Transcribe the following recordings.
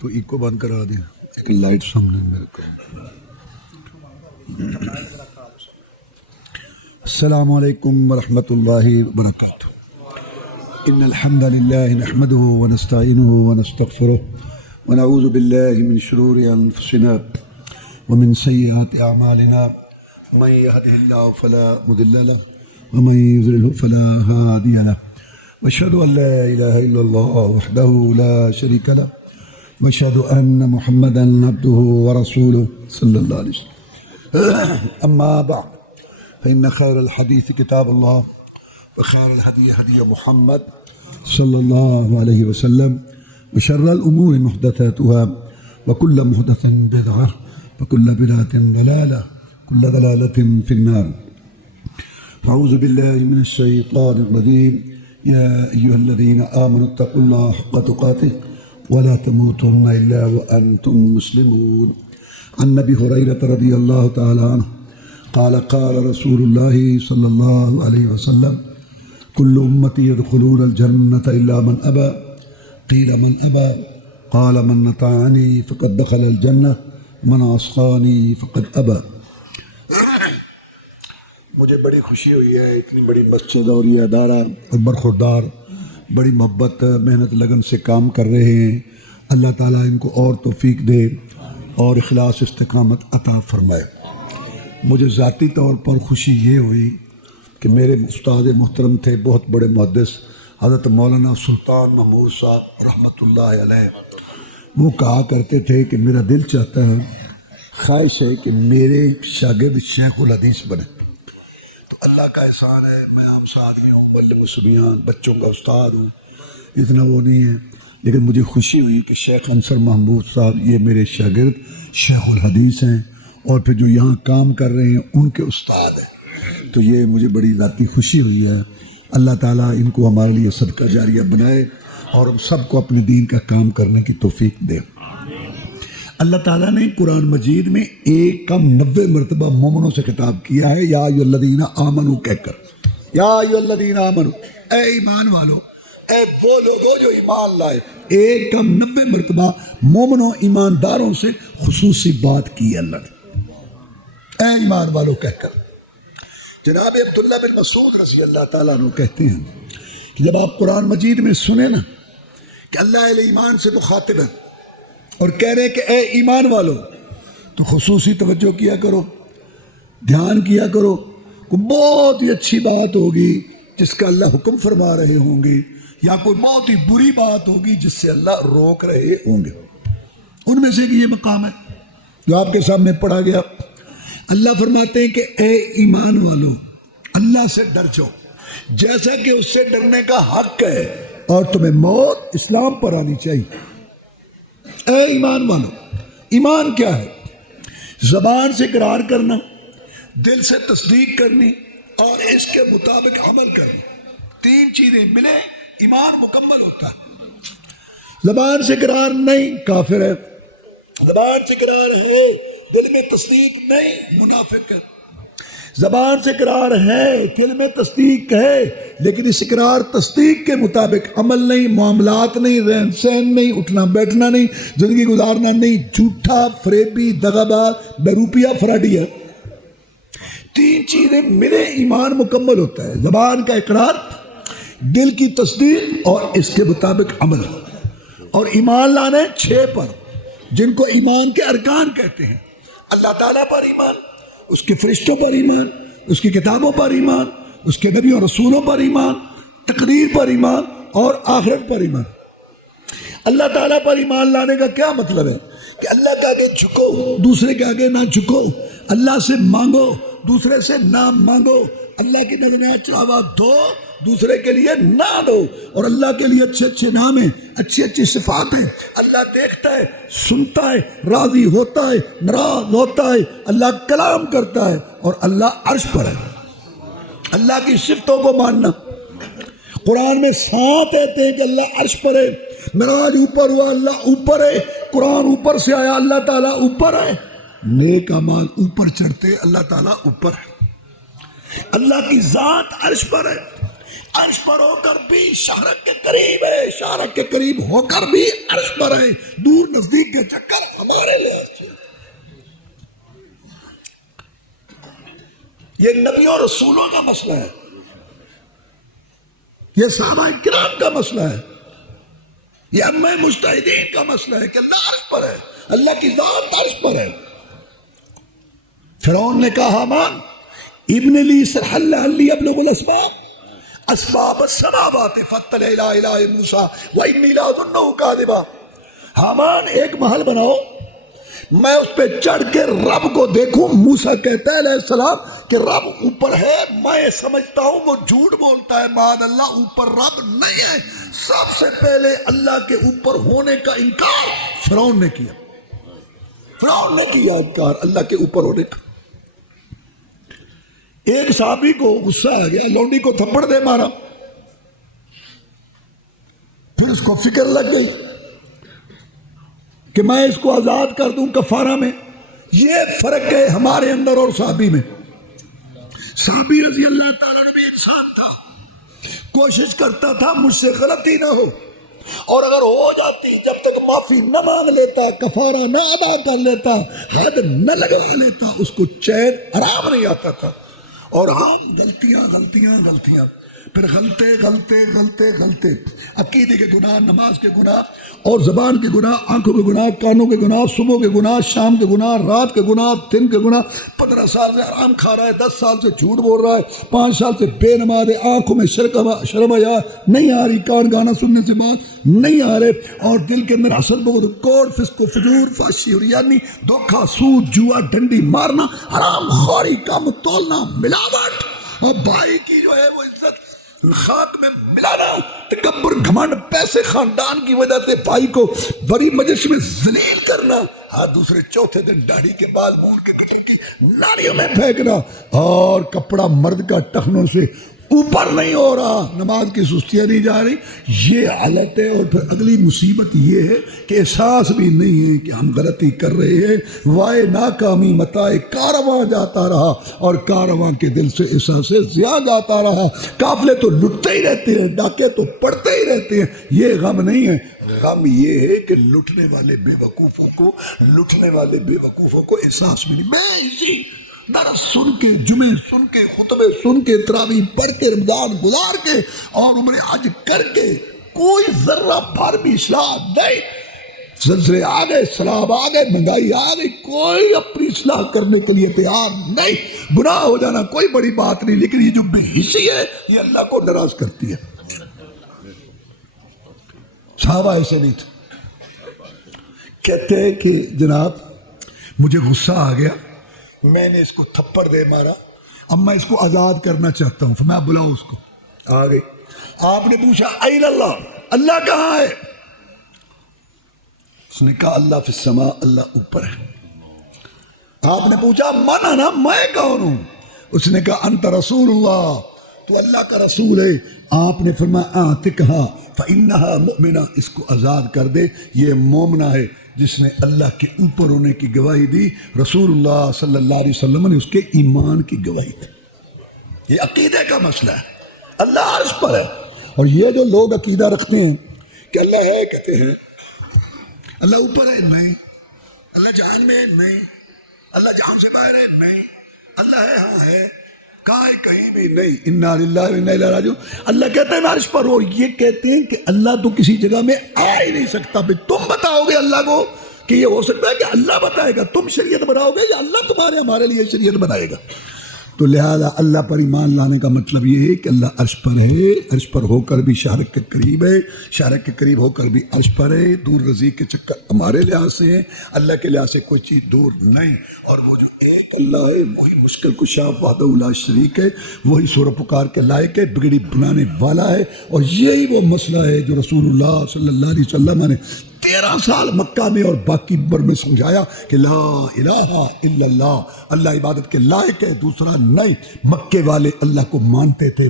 تو ایکو بند کرا دیں لیکن لائٹ سامنے میرے کو. السلام علیکم ورحمۃ اللہ وبرکاتہ. ان الحمد لله نحمده ونستعينه ونستغفره ونعوذ بالله من شرور انفسنا ومن سيئات اعمالنا من يهده الله فلا مضل له ومن يضلل فلا هادي له واشهد ان لا اله الا الله وحده لا شريك له واشهد ان محمدا عبده ورسوله صلى الله عليه وسلم. اما بعد فان خير الحديث كتاب الله وخير الهدي هدي محمد صلى الله عليه وسلم وشر الأمور محدثاتها وكل محدث بدعة وكل بدعة ضلالة كل ضلالة في النار. أعوذ بالله من الشيطان الرجيم. يا أيها الذين آمنوا اتقوا الله حق تقاته ولا تموتن إلا وأنتم مسلمون. عن أبي هريرة رضي الله تعالى عنه قال قال رسول الله صلى الله عليه وسلم كل أمتي يدخلون الجنة إلا من أبى. قيل من أبى؟ قال من أطاعني فقد دخل الجنة ومن عصاني فقد أبى. مجھے بڑی خوشی ہوئی ہے، اتنی بڑی مسجد اور یہ ادارہ اور برخوردار بڑی محبت محنت لگن سے کام کر رہے ہیں. اللہ تعالیٰ ان کو اور توفیق دے اور اخلاص استقامت عطا فرمائے. مجھے ذاتی طور پر خوشی یہ ہوئی کہ میرے استاد محترم تھے، بہت بڑے محدث حضرت مولانا سلطان محمود صاحب رحمۃ اللہ علیہ. وہ کہا کرتے تھے کہ میرا دل چاہتا ہے، خواہش ہے کہ میرے شاگرد شیخ الحدیث بنے. تو اللہ کا احسان ہے، میں عام ساتھی ہوں، معلم سبیان بچوں کا استاد ہوں، اتنا وہ نہیں ہے، لیکن مجھے خوشی ہوئی کہ شیخ انصر محمود صاحب یہ میرے شاگرد شیخ الحدیث ہیں اور پھر جو یہاں کام کر رہے ہیں ان کے استاد ہیں. تو یہ مجھے بڑی ذاتی خوشی ہوئی ہے. اللہ تعالیٰ ان کو ہمارے لیے صدقہ جاریہ بنائے اور ہم سب کو اپنے دین کا کام کرنے کی توفیق دے. اللہ تعالیٰ نے قرآن مجید میں 90 مرتبہ مومنوں سے خطاب کیا ہے، یا ایھا الذین آمنوا کہہ کر. یا ایھا الذین آمنوا، اے ایمان والو، اے وہ لوگوں جو ایمان لائے. 90 مرتبہ مومنوں ایمانداروں سے خصوصی بات کی اللہ نے، اے ایمان والو کہہ کر. جناب عبداللہ بن مسعود رضی اللہ تعالیٰ عنہ کہتے ہیں کہ جب آپ قرآن مجید میں سنیں نا کہ اللہ اہل ایمان سے مخاطب ہے اور کہہ رہے ہیں کہ اے ایمان والو، تو خصوصی توجہ کیا کرو، دھیان کیا کرو. کوئی بہت ہی اچھی بات ہوگی جس کا اللہ حکم فرما رہے ہوں گے، یا کوئی بہت ہی بری بات ہوگی جس سے اللہ روک رہے ہوں گے. ان میں سے یہ مقام ہے جو آپ کے سامنے پڑھا گیا. اللہ فرماتے ہیں کہ اے ایمان والو، اللہ سے ڈر جاؤ جیسا کہ اس سے ڈرنے کا حق ہے، اور تمہیں موت اسلام پر آنی چاہیے. اے ایمان والو، ایمان کیا ہے؟ زبان سے اقرار کرنا، دل سے تصدیق کرنی اور اس کے مطابق عمل کرنا. 3 چیزیں ملے ایمان مکمل ہوتا ہے. زبان سے اقرار نہیں، کافر ہے. زبان سے اقرار ہے، دل میں تصدیق نہیں، منافق ہے. زبان سے اقرار ہے، دل میں تصدیق ہے، لیکن اس اقرار تصدیق کے مطابق عمل نہیں، معاملات نہیں، رہن سہن نہیں، اٹھنا بیٹھنا نہیں، زندگی گزارنا نہیں، جھوٹا، فریبی، دغاباز، بیروپیہ، فراڈی ہے. 3 چیزیں ملے ایمان مکمل ہوتا ہے: زبان کا اقرار، دل کی تصدیق اور اس کے مطابق عمل. اور ایمان لانا ہے 6 پر، جن کو ایمان کے ارکان کہتے ہیں. اللہ تعالیٰ پر ایمان، اس کے فرشتوں پر ایمان، اس کی کتابوں پر ایمان، اس کے نبی اور رسولوں پر ایمان، تقدیر پر ایمان اور آخرت پر ایمان. اللہ تعالیٰ پر ایمان لانے کا کیا مطلب ہے؟ کہ اللہ کے آگے جھکو، دوسرے کے آگے نہ جھکو. اللہ سے مانگو، دوسرے سے نہ مانگو. اللہ کی نظریں چڑھاوا دو، دوسرے کے لیے نہ دو. اور اللہ کے لیے اچھے اچھے نام ہیں، اچھی اچھی صفات ہیں. اللہ دیکھتا ہے، سنتا ہے، راضی ہوتا ہے، ناراض ہوتا ہے. اللہ کلام کرتا ہے اور اللہ عرش پر ہے. اللہ کی صفتوں کو ماننا. قرآن میں 7 آتے ہیں کہ اللہ عرش پر ہے. معراج اوپر ہوا، اللہ اوپر ہے. قرآن اوپر سے آیا، اللہ تعالیٰ اوپر ہے. نیک اعمال اوپر چڑھتے، اللہ تعالیٰ اوپر ہے. اللہ کی ذات عرش پر ہے. عرش پر ہو کر بھی شارک کے قریب ہے، شارک کے قریب ہو کر بھی عرش پر ہے، دور نزدیک کے چکر ہمارے لحاظ سے۔ یہ نبیوں رسولوں کا مسئلہ ہے، یہ صحابہ کرام کا مسئلہ ہے، یہ ائمہ مجتہدین کا مسئلہ ہے کہ اللہ عرش پر ہے، اللہ کی ذات عرش پر ہے۔ فرعون نے کہا حامان ابن لی صرحا لعلی ابلغ الاسباب اسباب السماوات فاطلع الی الہ موسیٰ وانی لاظنہ کاذبا۔ حامان ایک محل بناؤ، میں اس پہ چڑھ کے رب کو دیکھوں۔ موسیٰ کہتا ہے علیہ السلام کہ رب اوپر ہے، میں سمجھتا ہوں وہ جھوٹ بولتا ہے، معاذ اللہ اوپر رب نہیں ہے۔ سب سے پہلے اللہ کے اوپر ہونے کا انکار فرعون نے کیا، فرعون نے کیا انکار اللہ کے اوپر ہونے کا۔ ایک صحابی کو غصہ آ گیا، لونڈی کو تھپڑ دے مارا، پھر اس کو فکر لگ گئی کہ میں اس کو آزاد کر دوں کفارہ میں۔ یہ فرق ہے ہمارے اندر اور صحابی میں۔ صحابی رضی اللہ تعالیٰ عنہ انسان تھا، کوشش کرتا تھا مجھ سے غلطی نہ ہو، اور اگر ہو جاتی جب تک معافی نہ مانگ لیتا، کفارہ نہ ادا کر لیتا، حد نہ لگوا لیتا، اس کو چین آرام نہیں آتا تھا۔ اور ہم غلطیاں پھر غلطے عقیدے کے گناہ، نماز کے گناہ، اور زبان کے گناہ، آنکھوں کے گناہ، کانوں کے گناہ، صبح کے گناہ، شام کے گناہ، رات کے گناہ، دن کے گناہ۔ 15 سال سے حرام کھا رہا ہے، 10 سال سے جھوٹ بول رہا ہے، 5 سال سے بے نماز ہے، آنکھوں میں شرم حیا نہیں آ رہی، کان گانا سننے سے بات نہیں آ رہے، اور دل کے اندر حسد، بغض، کوڑ، فسق و فجور، فحشی اور یعنی دھوکہ، سود، جوا، ڈنڈی مارنا، حرام خوری، کم تولنا، ملاوٹ، اور بھائی کی جو ہے وہ عزت خاک میں ملانا، تکبر، گھمنڈ، پیسے، خاندان کی وجہ سے بھائی کو بڑی مجلس میں ذلیل کرنا، دوسرے چوتھے دن داڑھی کے بال مونڈ کے کپڑوں کی نالیوں میں پھینکنا، اور کپڑا مرد کا ٹخنوں سے اوپر نہیں ہو رہا، نماز کی سستیاں نہیں جا رہی، یہ حالت ہے۔ اور پھر اگلی مصیبت یہ ہے کہ احساس بھی نہیں ہے کہ ہم غلطی کر رہے ہیں، وائے ناکامی متائے کارواں جاتا رہا، اور کارواں کے دل سے احساس زیادہ جاتا رہا۔ قافلے تو لٹتے ہی رہتے ہیں، ڈاکے تو پڑتے ہی رہتے ہیں، یہ غم نہیں ہے۔ غم یہ ہے کہ لٹنے والے بے وقوفوں کو احساس بھی نہیں۔ میں اسی درس سن کے، جمعے سن کے، خطبے سن کے، تراویح پڑھ کے، رمضان گزار کے، اور عمرہ حج کر کے کوئی ذرہ بھر بھی اصلاح نہیں۔ زلزلے آ گئے، سیلاب آ گئے، مہنگائی آ گئی، کوئی اپنی اصلاح کرنے کے لیے تیار نہیں۔ گناہ ہو جانا کوئی بڑی بات نہیں، لیکن یہ جو بے حسی ہے یہ اللہ کو ناراض کرتی ہے۔ صحابہ ایسے نہیں تھے، کہتے ہیں کہ جناب مجھے غصہ آ گیا، میں نے اس کو تھپڑ دے مارا، اب میں اس کو آزاد کرنا چاہتا ہوں، میں بلاؤ اس کو۔ آ گئی، آپ نے پوچھا این اللہ، اللہ کہاں ہے؟ اس نے کہا اللہ فی السماء، اللہ اوپر ہے۔ آپ نے پوچھا من انا، میں کون ہوں؟ اس نے کہا انت رسول اللہ، تو اللہ کا رسول ہے۔ آپ نے فرمایا اعتقھا فانھا مؤمنہ، اس کو آزاد کر دے، یہ مومنہ ہے جس نے اللہ کے اوپر ہونے کی گواہی دی۔ رسول اللہ صلی اللہ علیہ وسلم نے اس کے ایمان کی گواہی دی۔ یہ عقیدے کا مسئلہ ہے، اللہ عرش پر ہے۔ اور یہ جو لوگ عقیدہ رکھتے ہیں کہ اللہ ہے، کہتے ہیں اللہ اوپر ہے، نہیں، اللہ جہان میں ہے، نہیں، اللہ جہان سے باہر ہے، نہیں، اللہ ہے، ہاں ہے، کہاں ہے؟ کہیں بھی نہیں۔ انا للہ و انا الیہ راجعون۔ اللہ کہتا ہے میں عرش پر ہوں، یہ کہتے ہیں کہ اللہ تو کسی جگہ میں آ ہی نہیں سکتا۔ بھئی تم بتاؤ گے اللہ کو کہ یہ ہو سکتا ہے کہ اللہ بتائے گا؟ تم شریعت بناؤ گے یا اللہ تمہارے ہمارے لیے شریعت بنائے گا؟ تو لہذا اللہ پر ایمان لانے کا مطلب یہ ہے کہ اللہ عرش پر ہے، عرش پر ہو کر بھی شارک کے قریب ہے، شارک کے قریب ہو کر بھی عرش پر ہے۔ دور رزیق کے چکر ہمارے لحاظ سے ہیں، اللہ کے لحاظ سے کوئی چیز دور نہیں۔ اور وہ جو ایک اللہ ہے وہی مشکل کشا وحدہ لا شریک ہے، وہی سورہ پکار کے لائق ہے، بگڑی بنانے والا ہے۔ اور یہی وہ مسئلہ ہے جو رسول اللہ صلی اللہ علیہ وسلم نے 13 سال مکہ میں اور باقی بر میں سمجھایا کہ لا الہ الا اللہ، اللہ عبادت کے لائق ہے، دوسرا نہیں۔ مکے والے اللہ کو مانتے تھے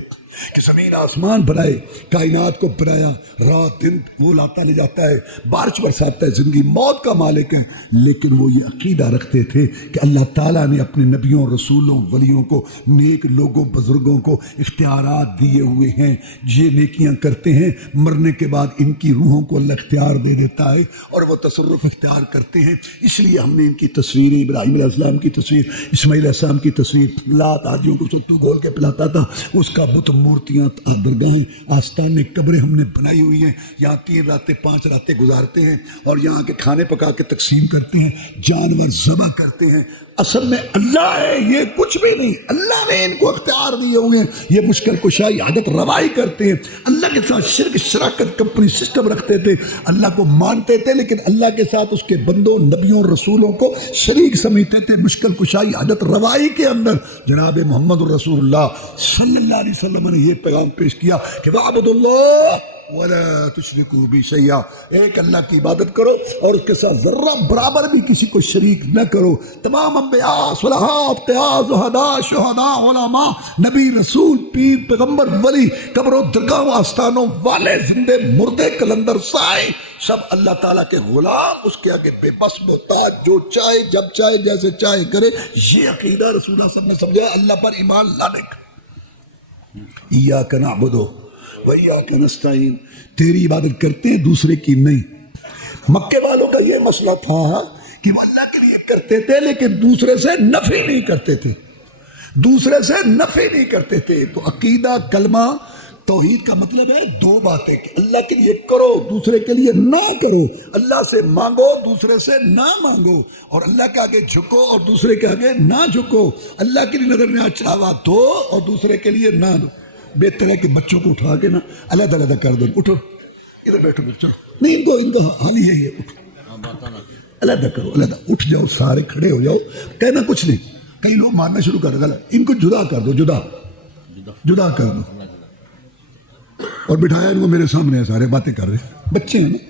کہ زمین آسمان بنائے، کائنات کو بنایا، رات دن وہ لاتا لے جاتا ہے، بارش برساتا ہے، زندگی موت کا مالک ہے، لیکن وہ یہ عقیدہ رکھتے تھے کہ اللہ تعالیٰ نے اپنے نبیوں، رسولوں، ولیوں کو، نیک لوگوں، بزرگوں کو اختیارات دیے ہوئے ہیں، یہ نیکیاں کرتے ہیں، مرنے کے بعد ان کی روحوں کو اللہ اختیار دے دیتا ہے اور وہ تصرف اختیار کرتے ہیں۔ اس لیے ہم نے ان کی تصویریں، ابراہیم علیہ السلام کی تصویر، اسماعیل علیہ السلام کی تصویر، لات آدیوں کو ستو گھول کے پلاتا تھا، اس کا بت، مورتیاں، درگاہیں، آستانے، قبریں ہم نے بنائی ہوئی ہیں، یہاں 3 راتیں 5 راتیں گزارتے ہیں اور یہاں کے کھانے پکا کے تقسیم کرتے ہیں، جانور ذبح کرتے ہیں۔ اصل میں اللہ ہے، یہ کچھ بھی نہیں، اللہ نے ان کو اختیار دیے ہوئے ہیں، یہ مشکل کشائی، عادت روائی کرتے ہیں، اللہ کے ساتھ شرک شراکت کمپنی سسٹم رکھتے تھے، اللہ کو مانتے تھے لیکن اللہ کے ساتھ اس کے بندوں، نبیوں، رسولوں کو شریک سمجھتے تھے، مشکل کشائی، عادت روائی کے اندر جناب محمد رسول اللہ صلی اللہ علیہ وسلم نے یہ پیغام پیش کیا کہ وَاعْبُدُوا اللَّهَ وَلَا تُشْرِكُوا بِهِ شَيْئًا، ایک اللہ کی عبادت کرو اور اس کے ساتھ ذرہ برابر بھی کسی کو شریک نہ کرو۔ تمام انبیاء، صلحاء، اتقیاء، زہداء، شہداء، علماء، نبی، رسول، پیر، پیغمبر، ولی، قبروں، درگاہوں، آستانوں والے، زندے، مردے، کلندر، سائے، سب اللہ تعالیٰ کے غلام، اس کے آگے بے بس محتاج، جو چاہے جب چاہے جیسے چاہے کرے۔ یہ عقیدہ رسول اللہ صلی اللہ علیہ وسلم نے سمجھا اللہ پر ایمان لانے کا۔ ایاک نعبد وَإِيَّاكَ نَسْتَعِينُ، تیری عبادت کرتے ہیں، دوسرے کی نہیں۔ مکے والوں کا یہ مسئلہ تھا کہ وہ اللہ کے لیے کرتے تھے لیکن دوسرے سے نفی نہیں کرتے تھے، دوسرے سے نفی نہیں کرتے تھے۔ تو عقیدہ، کلمہ، توحید کا مطلب ہے 2 باتیں کہ اللہ کے لیے کرو، دوسرے کے لیے نہ کرو، اللہ سے مانگو، دوسرے سے نہ مانگو، اور اللہ کے آگے جھکو اور دوسرے کے آگے نہ جھکو، اللہ کے لیے نظر نہ چڑھاوا دو اور دوسرے کے لیے نہ دو۔ بہتر ہے کہ بچوں کو اٹھا کے نا علیحدہ علیحدہ کر دو، اٹھو ادھر بیٹھو بچوں، نہیں ان کو حال ہی ہے یہ، اٹھو علیحدہ کرو، علیحدہ اٹھ جاؤ، سارے کھڑے ہو جاؤ، کہنا کچھ نہیں۔ کئی لوگ ماننا شروع کر دیں، ان کو جدا کر دو، جدا کر دو، اور بٹھایا ان کو میرے سامنے، سارے باتیں کر رہے ہیں، بچے ہیں نا۔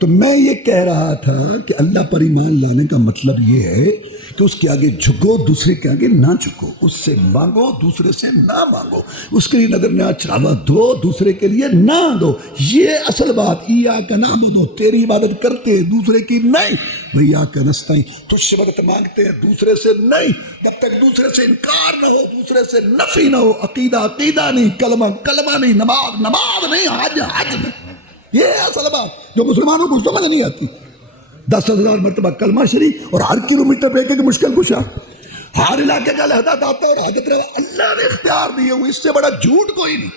تو میں یہ کہہ رہا تھا کہ اللہ پر ایمان لانے کا مطلب یہ ہے کہ اس کے آگے جھکو، دوسرے کے آگے نہ جھکو، اس سے مانگو، دوسرے سے نہ مانگو، اس کے لیے نظر نہ چڑھاوا دو، دوسرے کے لیے نہ دو۔ یہ اصل بات، ایاک نعبد، تیری عبادت کرتے ہیں، دوسرے کی نہیں، وایاک نستعین، تجھ سے مدد مانگتے ہیں، دوسرے سے نہیں۔ جب تک دوسرے سے انکار نہ ہو، دوسرے سے نفی نہ ہو، عقیدہ عقیدہ نہیں، کلمہ کلمہ نہیں، نماز نماز نہیں، حج حج نہیں۔ یہ ہے اصل بات جو مسلمانوں کو سمجھ نہیں آتی۔ 10,000 مرتبہ کلمہ شریف اور ہر کلومیٹر پہ ایک مشکل کشا، ہر علاقے کا علیحدہ داتا اور حاجت روا، اللہ نے اختیار دیے ہوئے، اس سے بڑا جھوٹ کوئی نہیں۔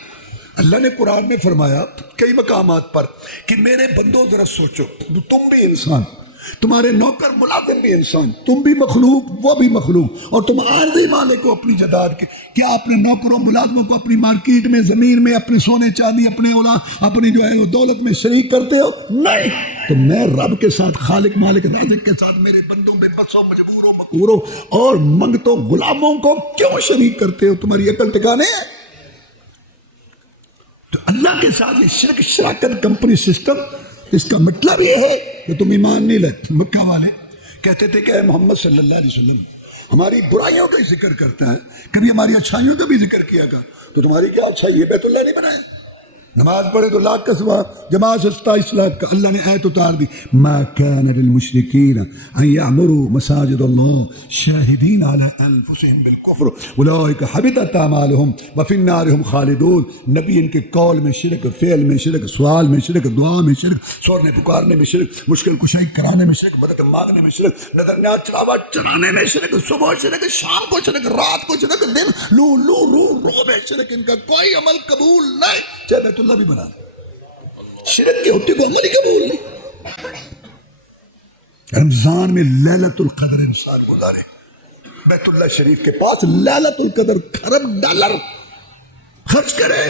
اللہ نے قرآن میں فرمایا کئی مقامات پر کہ میرے بندوں ذرا سوچو، تم بھی انسان، تمہارے نوکر ملازم بھی انسان، تم بھی مخلوق وہ بھی مخلوق، اور تم عارضی مالک ہو اپنی جائیداد کے۔ کیا اپنے نوکروں ملازموں کو اپنی مارکیٹ میں، زمین میں، اپنے سونے چاندی، اپنے اپنی جو ہے وہ دولت میں شریک کرتے ہو؟ نہیں۔ تو میں رب کے ساتھ، خالق مالک رازق کے ساتھ میرے بندوں بے بسوں، مجبوروں، مقہوروں اور منگتوں غلاموں کو کیوں شریک کرتے ہو؟ تمہاری عقل ٹھکانے ہے؟ تو اللہ کے ساتھ یہ شرک شراکت کمپنی سسٹم، اس کا مطلب یہ ہے کہ تم ایمان نہیں لاتے۔ مکہ والے کہتے تھے کہ اے محمد صلی اللہ علیہ وسلم ہماری برائیوں کا ہی ذکر کرتا ہے، کبھی ہماری اچھائیوں کا بھی ذکر کیا گا، تو تمہاری کیا اچھائی ہے؟ بیت اللہ نہیں بنایا، نماز پڑھے تو لاکھ کا ثواب، جماعت سے 27 لاکھ کا۔ اللہ نے آیت اتار دی، ما كان للمشركين ان يعمروا مساجد الله شاهدين على انفسهم بالكفر اولئك حبطت اعمالهم وفي النار هم خالدون۔ نبی ان کے قول میں شرک، فعل میں شرک، سوال میں شرک، دعا میں شرک، سورنے پکارنے میں شرک، مشکل کشائی کرانے میں شرک، مدد مانگنے میں شرک، نظر نیاز چڑھاوا چڑھانے میں شرک، صبح شرک، شام کو شرک، رات کو شرک، دن لو میں شرک، ان کا کوئی عمل قبول نہیں، چاہے بیت اللہ بھی بنا لے، شرک کے ہوتے کو عمل ہی قبول نہیں۔ رمضان میں لیلۃ القدر انسان گزارے، بیت اللہ شریف کے پاس لیلۃ القدر $1 خرچ کرے،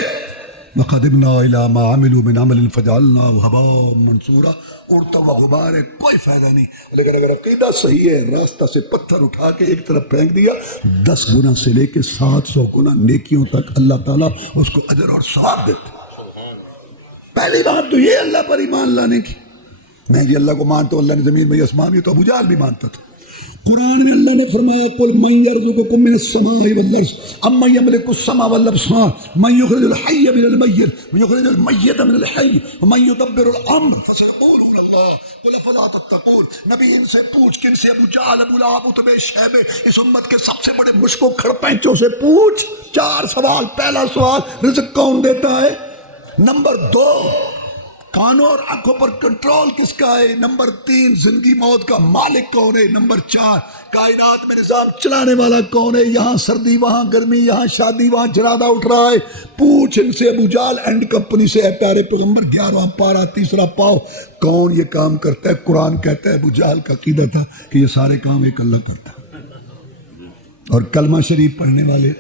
وَقَدِمْنَا إِلَىٰ مَا عَمِلُوا مِنْ عَمَلٍ فَجَعَلْنَاهُ هَبَاءً مَنْثُورًا، اڑتا ہوا غبار ہے، کوئی فائدہ نہیں۔ لیکن اگر عقیدہ صحیح ہے، راستہ سے پتھر اٹھا کے ایک طرف پھینک دیا، 10 گنا سے لے کے 700 گنا نیکیوں تک اللہ تعالیٰ اس کو اجر اور ثواب دیتے۔ پہلی بات تو یہ اللہ پر ایمان لانے کی۔ میں یہ اللہ کو مانتا ہوں، اللہ نے زمین میں آسمان میں، تو ابو جہل بھی مانتا تھا۔ قرآن میں اللہ نے فرمایا قل من یرزقکم من السماء والارض امن یملک السمع والابصار من یخرج الحی من المیت ویخرج المیت من الحی ومن یدبر الامر فسیقولون اللہ قل افلا تتقون۔ نبی ان سے پوچھ، کن سے؟ ابو جہل، ابو لہب، عتبہ، شیبہ، اس امت کے سب سے بڑے مشکو کھڑپینچوں سے پوچھ۔ 4 سوال۔ پہلا سوال رزق کون دیتا ہے؟ نمبر 2 کانوں اور آنکھوں پر کنٹرول کس کا ہے؟ نمبر 3 زندگی موت کا مالک کون ہے؟ نمبر 4 کائنات میں نظام چلانے والا کون ہے؟ یہاں سردی، وہاں گرمی، یہاں شادی، وہاں جرادہ اٹھ رہا ہے۔ پوچھ ان سے، ابو جہل اینڈ کمپنی سے، اے پیارے پیغمبر 11واں پارہ 3 پاؤ، کون یہ کام کرتا ہے؟ قرآن کہتا ہے ابو جہل کا عقیدہ تھا کہ یہ سارے کام ایک اللہ کرتا ہے۔ اور کلمہ شریف پڑھنے والے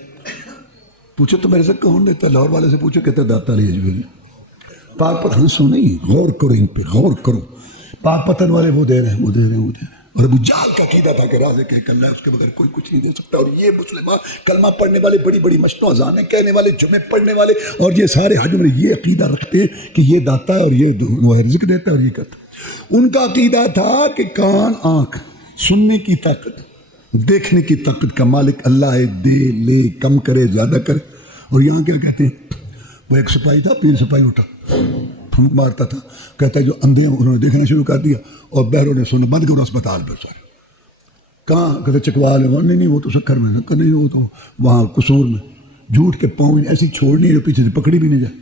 پوچھو تو میرے سے کون دیتا؟ لاہور والے سے پوچھو، کہتے داتا علی حجویری۔ پاک پتن سو نہیں، غور کرو ان پہ، غور کرو۔ پاک پتن والے وہ دے رہے ہیں، وہ دے رہے ہیں، وہ دے رہے ہیں۔ اور ابو جہل کا عقیدہ تھا کہ رازق ایک اللہ ہے، اس کے بغیر کوئی کچھ نہیں دے سکتا۔ اور یہ مسلمان کلمہ پڑھنے والے، بڑی بڑی مشتوں اذانیں کہنے والے، جمعے پڑھنے والے، اور یہ سارے حج میں یہ عقیدہ رکھتے ہیں کہ یہ داتا ہے اور یہ وہ رزق دیتا ہے اور یہ کرتا ہے۔ ان کا عقیدہ تھا کہ کان، آنکھ، سننے کی طاقت، دیکھنے کی طاقت کا مالک اللہ ہے، دے لے، کم کرے زیادہ کرے۔ اور یہاں کیا کہتے ہیں؟ وہ ایک سپاہی تھا، 3 سپاہی اٹھا، پھونک مارتا تھا، کہتا ہے جو اندھے ہیں انہوں نے دیکھنا شروع کر دیا اور بہروں نے سننا بند کرو اسپتال پہ سارے۔ کہاں؟ کہتے چکوال ہے، نہیں وہ تو سکھر میں، نہیں وہ تو وہاں قصور میں، جھوٹ کے پاؤں ایسی چھوڑنی ہے پیچھے سے پکڑی بھی نہیں جائے،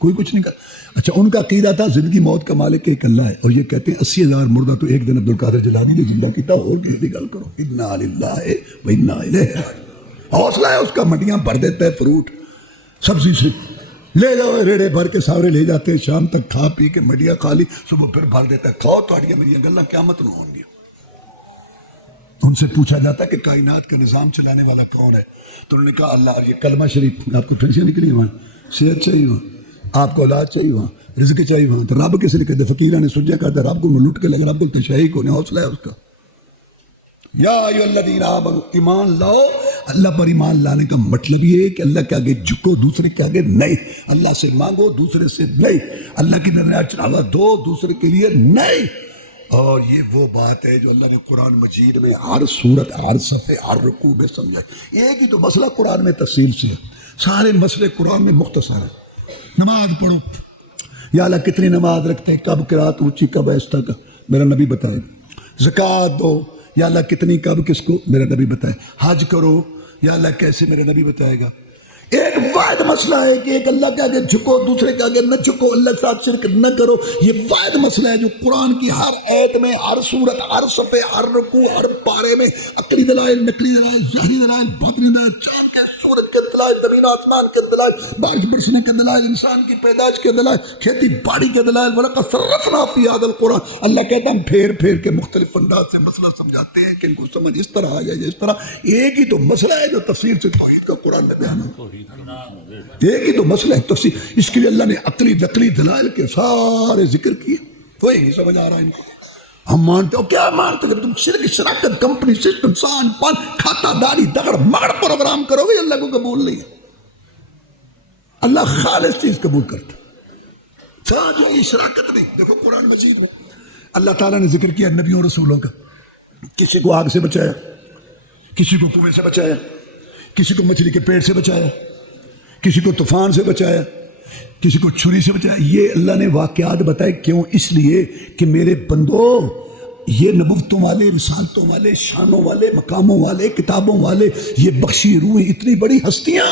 کوئی کچھ نہیں کر۔ اچھا، ان کا عقیدہ تھا زندگی موت کا مالک ایک اللہ ہے، اور یہ کہتے ہیں 80,000 مردہ تو ایک دن عبدالقادر جیلانی نے زندہ کیتا، اور کسی کی گل کرو، انا للہ و انا الیہ راجعون۔ حوصلہ ہے اس کا، منڈیاں بھر دیتا ہے فروٹ سبزی سے، لے جاؤ ریڑے بھر کے ساورے لے جاتے ہیں، شام تک کھا پی کے مڈیاں خالی، صبح پھر بھر دیتا ہے، کھاؤ تاڑیاں میری گلاں قیامت نہ ہوں گی۔ ان سے پوچھا جاتا ہے کہ کائنات کا نظام چلانے والا کون ہے؟ تو انہوں نے کہا اللہ۔ اور یہ کلمہ شریف، آپ کو ٹینشن نکلی وہاں، صحت چاہیے وہاں، آپ کو اولاد چاہیے وہاں، رزق چاہیے وہاں، تو رب کس نے کہتے؟ فقیرہ نے سجا کہتا ہے رب کو لٹ کے لگا، رب کو شہید کو نہیں، حوصلہ ہے اس کا۔ یا ایھا الذین آمنوا، ایمان لاؤ۔ اللہ پر ایمان لانے کا مطلب یہ ہے کہ اللہ کے آگے جھکو، دوسرے کے آگے نہیں، اللہ سے مانگو، دوسرے سے نہیں، اللہ کی درجہ چڑھاوا دو، دوسرے کے لیے نہیں۔ اور یہ وہ بات ہے جو اللہ نے قرآن مجید میں ہر صورت، ہر صفحے، ہر رکوع میں سمجھائی۔ ایک ہی تو مسئلہ قرآن میں تفصیل سے ہے، سارے مسئلے قرآن میں مختصر ہیں۔ نماز پڑھو، یا اللہ کتنی نماز رکھتے ہیں، کب قرات اونچی، کب آہستہ کا، میرا نبی بتائے۔ زکوٰۃ دو، یا اللہ کتنی، کب، کس کو، میرا نبی بتائے۔ حج کرو، یا اللہ کیسے، میرا نبی بتائے گا۔ ایک واحد مسئلہ ہے کہ ایک اللہ کے آگے جھکو، دوسرے کے آگے نہ جھکو، اللہ کے ساتھ شرک نہ کرو۔ یہ واحد مسئلہ ہے جو قرآن کی ہر آیت میں، ہر صورت، ہر صفحے، ہر رکوع، ہر پارے میں عقلی دلائل، نقلی دلائل، ظاہری دلائل، باطنی دلائل، چاند کے سورج کے دلائل، زمین و آسمان کے دلائل، بارش برسنے کے دلائل، انسان کی پیدائش کے دلائل، کھیتی باڑی کے دلائل۔ وَلَقَدْ صَرَّفْنَا فِي هَذَا الْقُرْآنِ، اللہ کہتا ہم پھیر پھیر کے مختلف انداز سے مسئلہ سمجھاتے ہیں کہ ان کو سمجھ اس طرح آ جائے، اس طرح۔ ایک ہی تو مسئلہ ہے جو تفسیر سے توحید کا قرآن میں بیان ہے، ایک ہی تو مسئلہ ہے تفسیر۔ اس کے لیے اللہ نے عقلی نقلی دلائل کے سارے ذکر کیے۔ کوئی نہیں سمجھ آ رہا ان کو، ہم مانتے ہو کیا مانتے؟ جب تم شرک، شراکت، کمپنی سسٹم، سان پان، کھاتا داری، دگڑ مگڑ پروگرام کرو گے، اللہ کو قبول نہیں ہے۔ اللہ خالص چیز قبول کرتا، ساری شراکت نہیں۔ دیکھو قرآن مجید میں اللہ تعالیٰ نے ذکر کیا نبیوں رسولوں کا، کسی کو آگ سے بچایا، کسی کو کنویں سے بچایا، کسی کو مچھلی کے پیٹ سے بچایا، کسی کو طوفان سے بچایا، کسی کو چھری سے بچایا۔ یہ اللہ نے واقعات بتائے، کیوں؟ اس لیے کہ میرے بندو، یہ نبوتوں والے، رسالتوں والے، شانوں والے، مقاموں والے، کتابوں والے، یہ بخشی روح اتنی بڑی ہستیاں،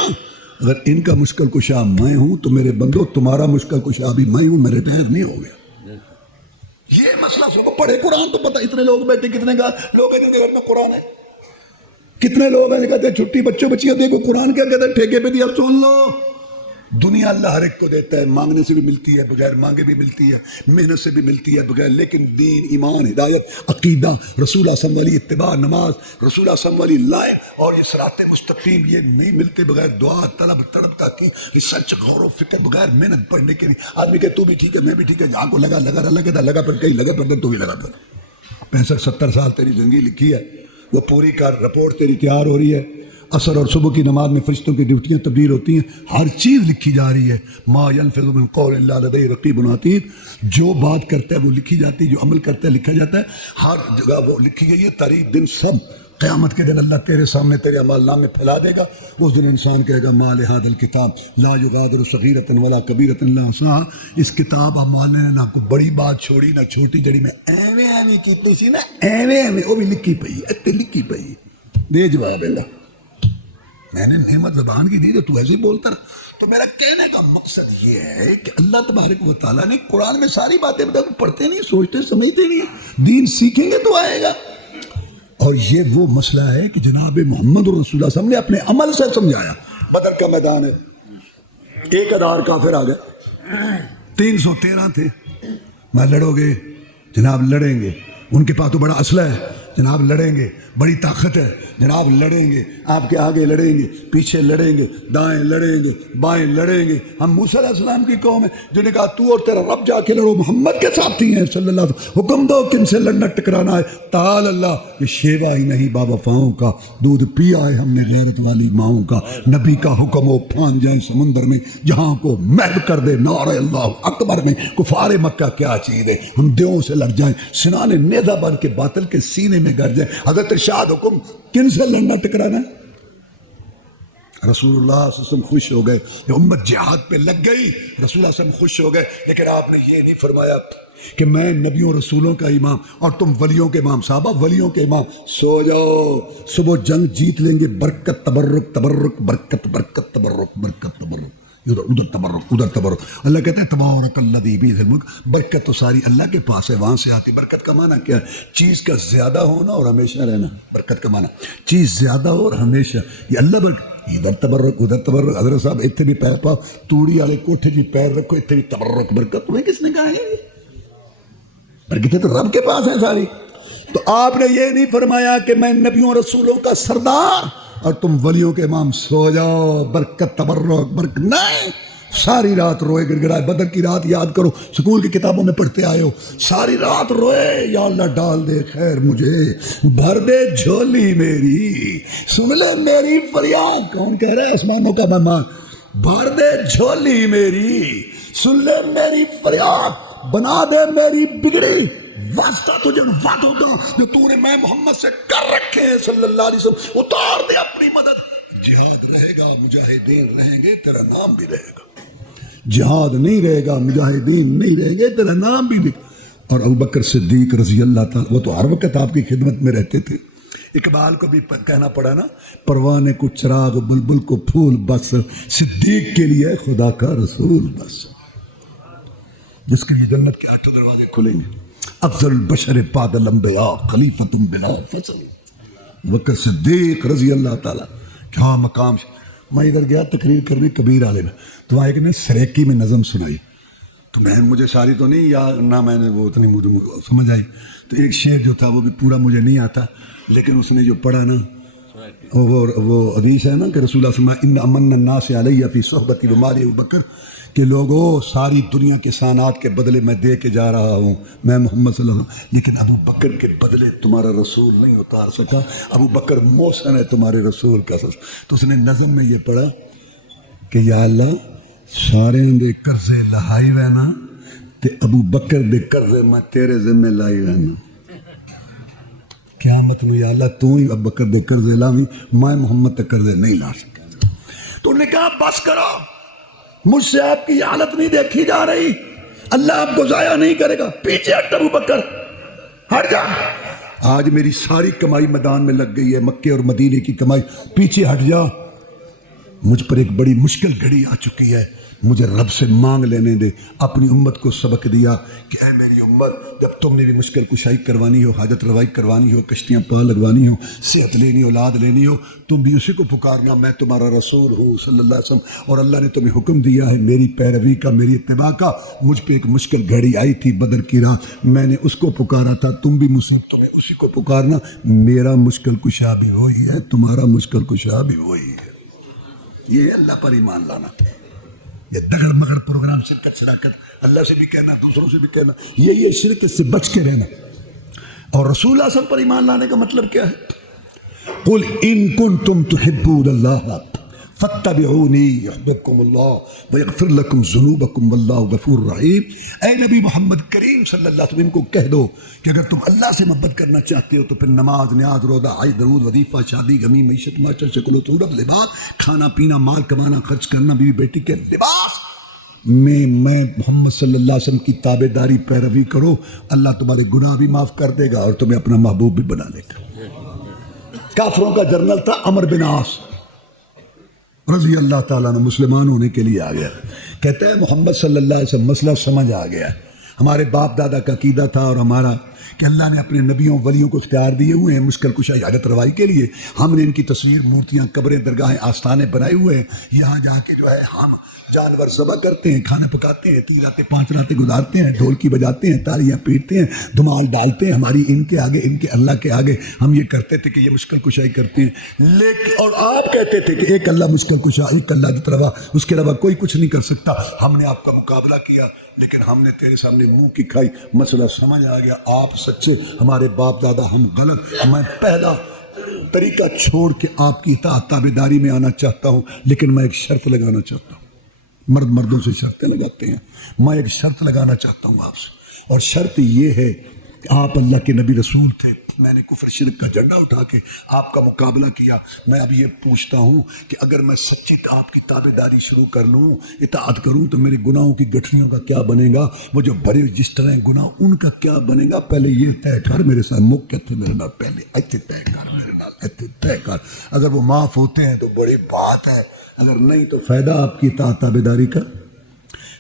اگر ان کا مشکل کشا میں ہوں تو میرے بندو تمہارا مشکل کشا بھی میں ہوں، میرے ٹائر نہیں ہو گیا۔ یہ مسئلہ سب کو پڑھے قرآن تو پتہ، اتنے لوگ بیٹھے، کتنے لوگ ہیں جن کے گھر میں قرآن ہے، کتنے لوگ ہیں کہتے ہیں چھٹی بچوں بچیاں دیکھو قرآن کیا کہتے ہیں، ٹھیکے پہ دیا سن لو۔ دنیا اللہ ہر ایک کو دیتا ہے، مانگنے سے بھی ملتی ہے، بغیر مانگے بھی ملتی ہے، محنت سے بھی ملتی ہے بغیر، لیکن دین، ایمان، ہدایت، عقیدہ، رسول اللہ صلی اللہ علیہ وسلم والی اتباع، نماز، رسول اللہ صلی اللہ علیہ وسلم والی لائف اور یہ صراط مستقیم، یہ نہیں ملتے بغیر دعا، طلب، تحقیق، ریسرچ، غور و فکر، بغیر محنت پڑھنے کے نہیں۔ آدمی کہ تو بھی ٹھیک ہے، میں بھی ٹھیک ہے، جہاں کو لگا اللہ کہتا لگا پر کہیں لگا پر تو بھی لگا پر 65-70 سال تیری زندگی لکھی ہے، وہ پوری کر، رپورٹ تیری تیار ہو رہی ہے، عصر اور صبح کی نماز میں فرشتوں کی ڈیوٹیاں تبدیل ہوتی ہیں، ہر چیز لکھی جا رہی ہے. ما يلفظ من قول الا لديه رقیب عتید، جو بات کرتا ہے وہ لکھی جاتی ہے، جو عمل کرتا ہے لکھا جاتا ہے، ہر جگہ وہ لکھی گئی ہے. تاریخ دن سب قیامت کے دن اللہ تیرے سامنے تیرے اعمال نامے پھیلا دے گا. اس دن انسان کہے گا ما لهذا الكتاب لا يغادر صغیرۃ ولا کبیرۃ الا احصاها، اس کتاب اعمال نے نہ کوئی بڑی بات چھوڑی نہ چھوٹی، جڑی میں ایویں کیتی سی نا ایویں وہ بھی لکھی پئی ہے، تے لکھی پئی. دے جواب اللہ، میں نے نعمت زبان کی دی تو تو ایسے ہی بولتا رہا. تو میرا کہنے کا مقصد یہ ہے کہ اللہ تبارک و تعالیٰ نے قرآن میں ساری باتیں بتا، پڑھتے نہیں، سوچتے سمجھتے نہیں، دین سیکھیں گے تو آئے گا. اور یہ وہ مسئلہ ہے کہ جناب محمد رسول اللہ صلی اللہ علیہ وسلم نے اپنے عمل سے سمجھایا. بدر کا میدان ہے، 1000 کافر آ گئے، 313 تھے. میں لڑو گے جناب، لڑیں گے. ان کے پاس تو بڑا اسلحہ ہے جناب، لڑیں گے، بڑی طاقت ہے جناب، لڑیں گے. آپ کے آگے لڑیں گے، پیچھے لڑیں گے، دائیں لڑیں گے، بائیں لڑیں گے. ہم موسیٰ علیہ السلام کی قوم ہے جنہوں نے کہا تو اور تیرا رب جا کے لڑو، محمد کے ساتھی ہیں صلی اللہ علیہ وسلم، حکم دو کن سے لڑنا ٹکرانا ہے. تعال اللہ، یہ شیوا ہی نہیں با وفاؤں کا، دودھ پیا ہے ہم نے غیرت والی ماؤں کا. نبی کا حکم ہو پھان جائیں سمندر میں، جہاں کو محو کر دے نعرہ اللہ اکبر میں. کفار مکہ کیا چیز ہے، ہم دیوں سے لڑ جائیں، سنان نیزہ بن کے باطل کے سینے میں گڑ جائیں. حضرت ارشاد حکم کن سے لڑنا ٹکرانا ہے. رسول اللہ صلی اللہ علیہ وسلم خوش ہو گئے، امت جہاد پہ لگ گئی، رسول اللہ صلی اللہ علیہ وسلم خوش ہو گئے. لیکن آپ نے یہ نہیں فرمایا کہ میں نبیوں رسولوں کا امام اور تم ولیوں کے امام. صحابہ ولیوں کے امام، سو جاؤ، صبح جنگ جیت لیں گے. برکت تبرک تبرک، برکت برکت تبرک برکت تبرک، ادھر تبرک ادھر تبرک. اللہ کہتا ہے تبارک الذی بیہ الملک، برکت تو ساری اللہ کے پاس ہے، وہاں سے آتی. برکت کا معنی کیا ہے؟ چیز کا زیادہ ہونا اور ہمیشہ رہنا. برکت کا معنی چیز زیادہ ہو اور ہمیشہ. یہ اللہ برکت، ادھر تبرک ادھر تبرک. حضرت صاحب اتنے بھی پیر پاؤ، توڑی والے کوٹھے جی پیر رکھو، اتنے بھی تبرک برکت. تمہیں کس نے کہا ہے؟ برکتیں تو رب کے پاس ہیں ساری. تو آپ نے یہ نہیں فرمایا کہ میں نبیوں رسولوں کا سردار اور تم ولیوں کے امام، سو جاؤ برکت تبرک برکت. نہیں، ساری رات روئے گڑ گڑائے. بدر کی رات یاد کرو، سکول کی کتابوں میں پڑھتے آئے ہو. ساری رات روئے، یا اللہ ڈال دے خیر مجھے، بھر دے جھولی میری، سن لے میری فریاد. کون کہہ رہا ہے؟ آسمانوں کا مہمان. بھر دے جھولی میری، سن لے میری فریاد، بنا دے میری بگڑی. واسطہ تجھے وعدوں دا جو تو نے میں محمد سے کر رکھے ہیں صلی اللہ علیہ وسلم. اتار دے اپنی مدد. جہاد رہے گا، مجاہدین رہیں گے، تیرا نام بھی رہے گا. جہاد نہیں رہے گا، مجاہدین نہیں رہیں گے، تیرا نام بھی نہیں. اور ابوبکر صدیق رضی اللہ تعالیٰ، وہ تو ہر وقت آپ کی خدمت میں رہتے تھے. اقبال کو بھی کہنا پڑا نا، پروانے کو چراغ بلبل کو پھول بس، صدیق کے لیے خدا کا رسول بس. جس کے لیے جنت کے 8 دروازے کھلیں گے. افضل البشر بعد الانبیاء خلیفۃ بلا فصل. بکر صدیق رضی اللہ تعالیٰ، کیا مقام. میں ادھر گیا تقریر کرنے کبیر والے میں، تو وہاں ایک نے سریکی میں نظم سنائی. تو میں مجھے ساری تو نہیں یا نہ میں نے وہ اتنی مجھے سمجھ آئی. تو ایک شعر جو تھا وہ بھی پورا مجھے نہیں آتا، لیکن اس نے جو پڑھا نا، وہ حدیث ہے نا کہ رسول اللہ صلی اللہ علیہ وسلم ان امن الناس علیہ فی صحبتی ومال ابوبکر، کہ لوگوں ساری دنیا کے سانات کے بدلے میں دے کے جا رہا ہوں میں محمد صلی اللہ علیہ وسلم، لیکن ابو بکر کے بدلے تمہارا رسول نہیں اتار سکا. ابو بکر محسن ہے تمہارے رسول کا. تو اس نے نظم میں یہ پڑھا کہ یا اللہ سارے دے قرضے لہائی وینا تے ابو بکر دے قرضے میں تیرے ذمہ لائی وینا. قیامت میں یا اللہ تو ہی ابو بکر دے قرضے لاویں، میں محمد تے قرضے نہیں لا سکا. تو نے کہا بس کرو، مجھ سے آپ کی حالت نہیں دیکھی جا رہی، اللہ آپ کو ضائع نہیں کرے گا. پیچھے ہٹ ابو بکر، ہٹ جا. آج میری ساری کمائی میدان میں لگ گئی ہے، مکے اور مدینے کی کمائی. پیچھے ہٹ جا. مجھ پر ایک بڑی مشکل گھڑی آ چکی ہے، مجھے رب سے مانگ لینے دے. اپنی امت کو سبق دیا کہ اے میری امت، جب تم نے بھی مشکل کشائی کروانی ہو، حاجت روائی کروانی ہو، کشتیاں پا لگوانی ہو، صحت لینی، اولاد لینی ہو، تم بھی اسی کو پکارنا، میں تمہارا رسول ہوں صلی اللہ علیہ وسلم، اور اللہ نے تمہیں حکم دیا ہے میری پیروی کا، میری اتباع کا. مجھ پہ ایک مشکل گھڑی آئی تھی بدر کی رات، میں نے اس کو پکارا تھا، تم بھی مصیبتوں میں اسی کو پکارنا. میرا مشکل کشا بھی وہی ہے، تمہارا مشکل کشا بھی وہی ہے. یہ اللہ پر ایمان لانا. یہ دگڑ مگڑ پروگرام، شرکت شراکت، اللہ سے بھی کہنا دوسروں سے بھی کہنا، یہ شرکت سے بچ کے رہنا. اور رسول اللہ صلی اللہ علیہ وسلم پر ایمان لانے کا مطلب کیا ہے؟ قل ان کنتم تحبون اللہ فاتبعونی یحببکم اللہ ویغفر لکم ذنوبکم واللہ غفور رحیم۔ اے نبی محمد کریم صلی اللہ علیہ وسلم کو کہہ دو کہ اگر تم اللہ سے محبت کرنا چاہتے ہو تو پھر نماز، نیاز، روزہ، حج، درود، وظیفہ، شادی، غمی، معیشت، معاشرت، شکل و صورت، لباس، کھانا پینا، مال کمانا، خرچ کرنا، بیوی بیٹی کے لباس میں محمد صلی اللہ علیہ وسلم کی تابع داری پیروی کرو، اللہ تمہارے گناہ بھی معاف کر دے گا اور تمہیں اپنا محبوب بھی بنا لے گا۔ کافروں کا جنرل تھا عمرو بن عاص رضی اللہ تعالیٰ عنہ، مسلمان ہونے کے لیے آ گیا، کہتا ہے محمد صلی اللہ علیہ وسلم مسئلہ سمجھ آ گیا، ہمارے باپ دادا کا عقیدہ تھا اور ہمارا کہ اللہ نے اپنے نبیوں ولیوں کو اختیار دیے ہوئے ہیں مشکل کشا حاجت روائی کے لیے، ہم نے ان کی تصویر، مورتیاں، قبریں، درگاہیں، آستانے بنائے ہوئے ہیں، یہاں جا کے جو ہے ہم جانور ذبح کرتے ہیں، کھانا پکاتے ہیں، 3 راتیں 5 راتیں گزارتے ہیں، ڈھولکی بجاتے ہیں، تالیاں پیٹتے ہیں، دھمال ڈالتے ہیں، ہماری ان کے آگے، ان کے اللہ کے آگے ہم یہ کرتے تھے کہ یہ مشکل کشائی کرتے ہیں، لیکن اور آپ کہتے تھے کہ ایک اللہ مشکل کشا، ایک اللہ حاجت روا، اس کے علاوہ کوئی کچھ نہیں کر سکتا، ہم نے آپ کا مقابلہ کیا لیکن ہم نے تیرے سامنے منہ کی کھائی، مسئلہ سمجھ آ گیا، آپ سچے، ہمارے باپ دادا ہم غلط، میں پہلا طریقہ چھوڑ کے آپ کی اطاعت تابعداری میں آنا چاہتا ہوں، لیکن میں ایک شرط لگانا چاہتا ہوں، مرد مردوں سے شرطیں لگاتے ہیں، میں ایک شرط لگانا چاہتا ہوں آپ سے، اور شرط یہ ہے کہ آپ اللہ کے نبی رسول تھے، میں نے کفر شرک کا جھنڈا اٹھا کے آپ کا مقابلہ کیا، میں اب یہ پوچھتا ہوں کہ اگر میں سچی آپ کی تابعداری شروع کر لوں، اطاعت کروں تو میرے گناہوں کی گٹھلیوں کا کیا بنے گا، وہ جو بھرے جس طرح گناہ ان کا کیا بنے گا، پہلے یہ طے کر میرے ساتھ، مک کہتے میرے نال پہلے ایتھے طے کر، میرے نال ایتھے طے کر، اگر وہ معاف ہوتے ہیں تو بڑی بات ہے، اگر نہیں تو فائدہ آپ کی اطاعت تابعداری کا۔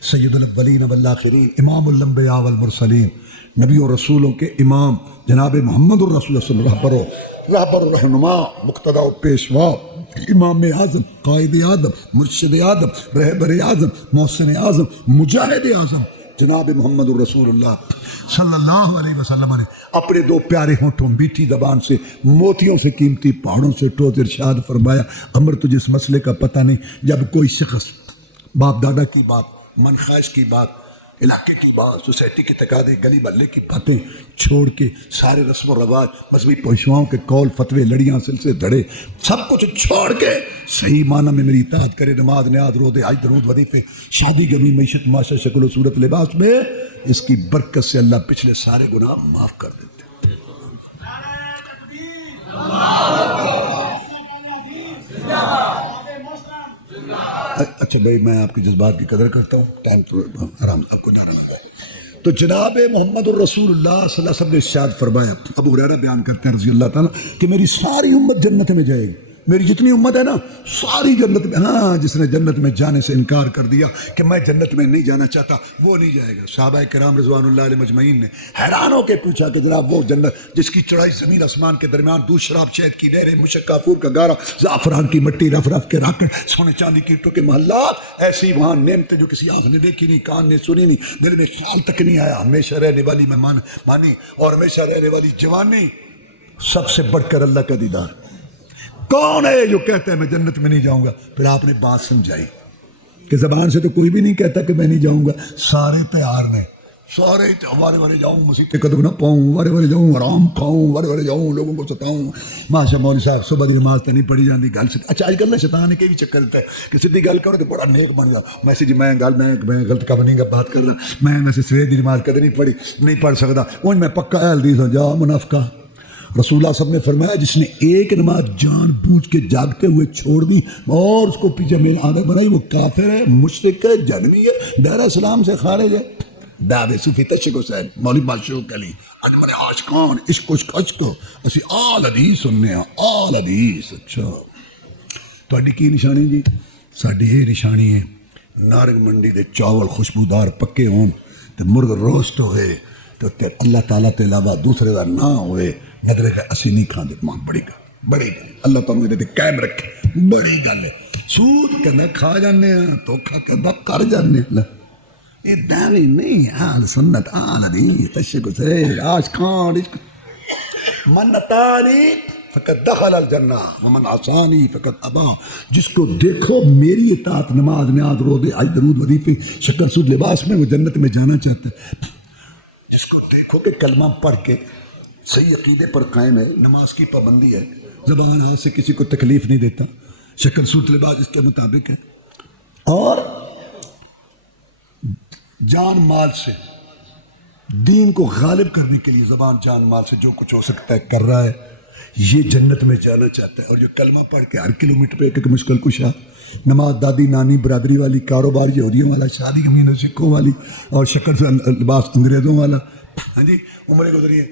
سید الاولین والآخرین، امام الانبیاء والمرسلین، نبی و رسولوں کے امام جناب محمد الرسول صلی اللہ علیہ وسلم، رہبر و رہنما، مقتدی و پیشوا، امام اعظم، قائد اعظم، مرشد اعظم، رہبر اعظم، محسن اعظم، مجاہد اعظم، جناب محمد الرسول اللہ صلی اللہ علیہ وسلم نے اپنے 2 پیارے ہونٹوں، میٹھی زبان سے، موتیوں سے قیمتی پہاڑوں سے ٹوٹ ارشاد فرمایا، عمر تجھے اس مسئلے کا پتہ نہیں، جب کوئی شخص باپ دادا کی بات، من خواہش کی بات، علاقے کی بات، سوسائٹی کے تقاضے، گلی محلے کی باتیں چھوڑ کے، سارے رسم و رواج، مذہبی پیشواؤں کے قول، فتوے، لڑیاں، سلسلے، دھڑے، سب کچھ چھوڑ کے صحیح معنی میں میری اطاعت کرے، نماز، نیاز، روزے، حج، درود، وظیفے، شادی، غمی، معیشت، معاشرت، شکل و صورت، لباس میں، اس کی برکت سے اللہ پچھلے سارے گناہ معاف کر دیتے۔ اچھا بھائی، میں آپ کے جذبات کی قدر کرتا ہوں، ٹائم تو آرام آپ کو نہ رہا ہے، تو جناب محمد الرسول اللہ صلی اللہ علیہ وسلم نے ارشاد فرمایا، ابو ہریرہ بیان کرتے ہیں رضی اللہ تعالیٰ کہ میری ساری امت جنت میں جائے گی، میری جتنی امت ہے نا ساری جنت میں، ہاں جس نے جنت میں جانے سے انکار کر دیا کہ میں جنت میں نہیں جانا چاہتا وہ نہیں جائے گا۔ صحابہ کرام رضوان اللہ علیہ مجمعین نے حیران ہو کے پوچھا کہ جناب وہ جنت جس کی چڑھائی زمین آسمان کے درمیان، دودھ شراب شہد کی نہریں، مشک کافور کا گارا، زعفران کی مٹی، رف رف کے راکٹ، سونے چاندی کی اینٹوں کے محلات، ایسی وہاں نعمتیں جو کسی آنکھ نے دیکھی نہیں، کان نے سنی نہیں، دل میں خیال تک نہیں آیا، ہمیشہ رہنے والی مہمان مانی اور ہمیشہ رہنے والی جوانی، سب سے بڑھ کر اللہ کا دیدار۔ کون ہے جو کہتا ہے میں جنت میں نہیں جاؤں گا؟ پھر آپ نے بات سمجھائی کہ زبان سے تو کوئی بھی نہیں کہتا کہ میں نہیں جاؤں گا، سارے تیار نے، سارے وارے وارے جاؤں، مسیح کے قدم نہ پاؤں، وارے وارے جاؤں، آرام کھاؤں، وارے وارے جاؤں، لوگوں کو ستاؤں، ماشاء مولوی صاحب صبح دی نماز تو نہیں پڑھی جاتی، گل سے اچھا آج کل شیطان نے کے بھی چکر دیتا ہے کہ سیدھی گل کرو تو بڑا نیک بن جا، میں جی میں غلط کب نہیں بات کر رہا، میں ویسے سویر دی نماز کدے نہیں پڑھی، نہیں پڑھ سکتا، ان میں پکا اہل حدیث ہوں، جا منافقہ۔ رسول اللہ صاحب نے فرمایا جس نے ایک نماز جان بوجھ کے جاگتے ہوئے چھوڑ دی اور اس کو پیچھے میل عادت بنائی، وہ کافر ہے، مشرک ہے، جہنمی ہے، دائرہ اسلام سے خارج ہے۔ دعوے صوفی تشک حسین مولوی معشوق علی اجمل عاشقان عشق عشق اسی آل حدیث سننے ہیں، آل حدیث۔ اچھا تہاڈی کی نشانی جی؟ ساڈی یہ نشانی ہے نارنگ منڈی دے چاول خوشبودار پکے ہون تے مرغ روسٹ ہوئے تو اللہ تعالیٰ تے علاوہ دوسرے کا نہ ہوئے، نظرے کہ اسی نہیں کھاندے، ماں بڑی گل، اللہ تعالیٰ نے قائم رکھے، بڑی گل ہے۔ سود کہنا کھا جانے ہیں، دھوکھا کہنا کر جانے ہیں، یہ دانی نہیں، آل سنت آل حدیث تشک سے عاشقان عشق، من اطاعنی فقط دخل الجنہ ومن عصانی فقط ابا، جس کو دیکھو میری اطاعت، نماز، نیاز، روزے، حج، درود، وظیفے، شکل سود، لباس میں، وہ جنت میں جانا چاہتا ہے۔ جس کو دیکھو کہ کلمہ پڑھ کے صحیح عقیدے پر قائم ہے، نماز کی پابندی ہے، زبان ہاتھ سے کسی کو تکلیف نہیں دیتا، شکل صورت لباس اس کے مطابق ہے، اور جان مال سے دین کو غالب کرنے کے لیے زبان جان مال سے جو کچھ ہو سکتا ہے کر رہا ہے، یہ جنت میں جانا چاہتا ہے۔ اور جو کلمہ پڑھ کے ہر کلومیٹر پہ ایک مشکل کشا، نماز دادی نانی برادری والی، کاروبار یہودیوں والا، شادی امین سکھوں والی، اور شکل سے لباس انگریزوں والا، ہاں جی، عمرے گزری ہے،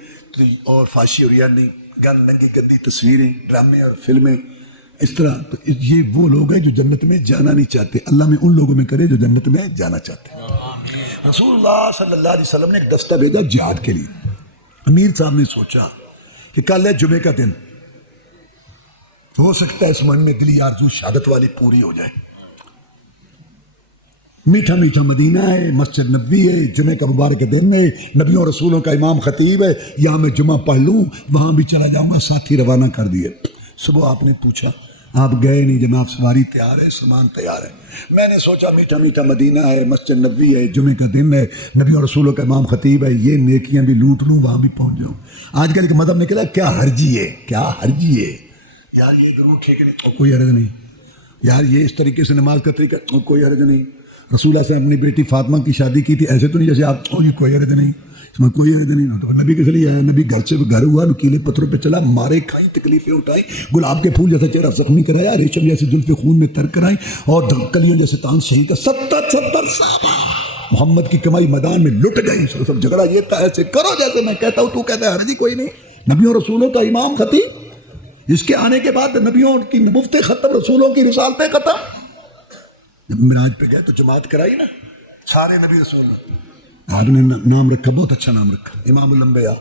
اور فاشی اور یعنی گن ننگی گندی تصویریں، ڈرامے اور فلمیں، اس طرح۔ تو یہ وہ لوگ ہیں جو جنت میں جانا نہیں چاہتے، اللہ میں ان لوگوں میں کرے جو جنت میں جانا چاہتے ہیں۔ رسول اللہ صلی اللہ علیہ وسلم نے ایک دستہ بھیجا جہاد کے لیے۔ امیر صاحب نے سوچا کہ کل ہے جمعے کا دن، ہو سکتا ہے اس من میں دلی آرزو شہادت والی پوری ہو جائے۔ میٹھا میٹھا مدینہ ہے، مسجد نبوی ہے، جمعے کا مبارک دن ہے، نبیوں رسولوں کا امام خطیب ہے، یہاں میں جمعہ پڑھ لوں، وہاں بھی چلا جاؤں گا۔ ساتھی روانہ کر دیے۔ صبح آپ نے پوچھا، آپ گئے نہیں جناب، سواری تیار ہے، سامان تیار ہے۔ میں نے سوچا میٹھا میٹھا مدینہ ہے، مسجد نبوی ہے، جمعے کا دن ہے، نبیوں رسولوں کا امام خطیب ہے، یہ نیکیاں بھی لوٹ لوں، وہاں بھی پہنچ جاؤں۔ آج کل کا مذہب نکلا کیا حرجی ہے، کیا حرجی ہے یار، یہ ضرور ٹھیک نہیں، کوئی حرج نہیں یار، یہ اس طریقے سے نماز کا طریقہ، کوئی حرج نہیں۔ رسول اللہ سے اپنی بیٹی فاطمہ کی شادی کی تھی، ایسے تو نہیں جیسے آپ، کوئی حرج نہیں، اس میں کوئی حرج نہیں۔ تو نبی کے لیے آیا، نبی گھر سے گھر ہوا، نکیلے پتھروں پہ چلا، مارے کھائیں، تکلیفیں اٹھائیں، گلاب کے پھول جیسا چہرہ زخمی کرایا، ریشم جیسے زلف خون میں تر کرائیں، اور کلیوں جیسے تان شہید کا 70 صحابہ محمد کی کمائی میدان میں لٹ گئی۔ سب جھگڑا یہ تھا، ایسے کرو جیسے میں کہتا ہوں، تو کہتا ہے حرج کوئی نہیں۔ نبیوں رسولوں کا امام خطیب، جس کے آنے کے بعد نبیوں کی نبوتیں ختم، رسولوں کی رسالتیں ختم۔ جب معراج پہ گئے تو جماعت کرائی نا، سارے نبی رسول، آپ نے نام رکھا، بہت اچھا نام رکھا، امام الانبیاء۔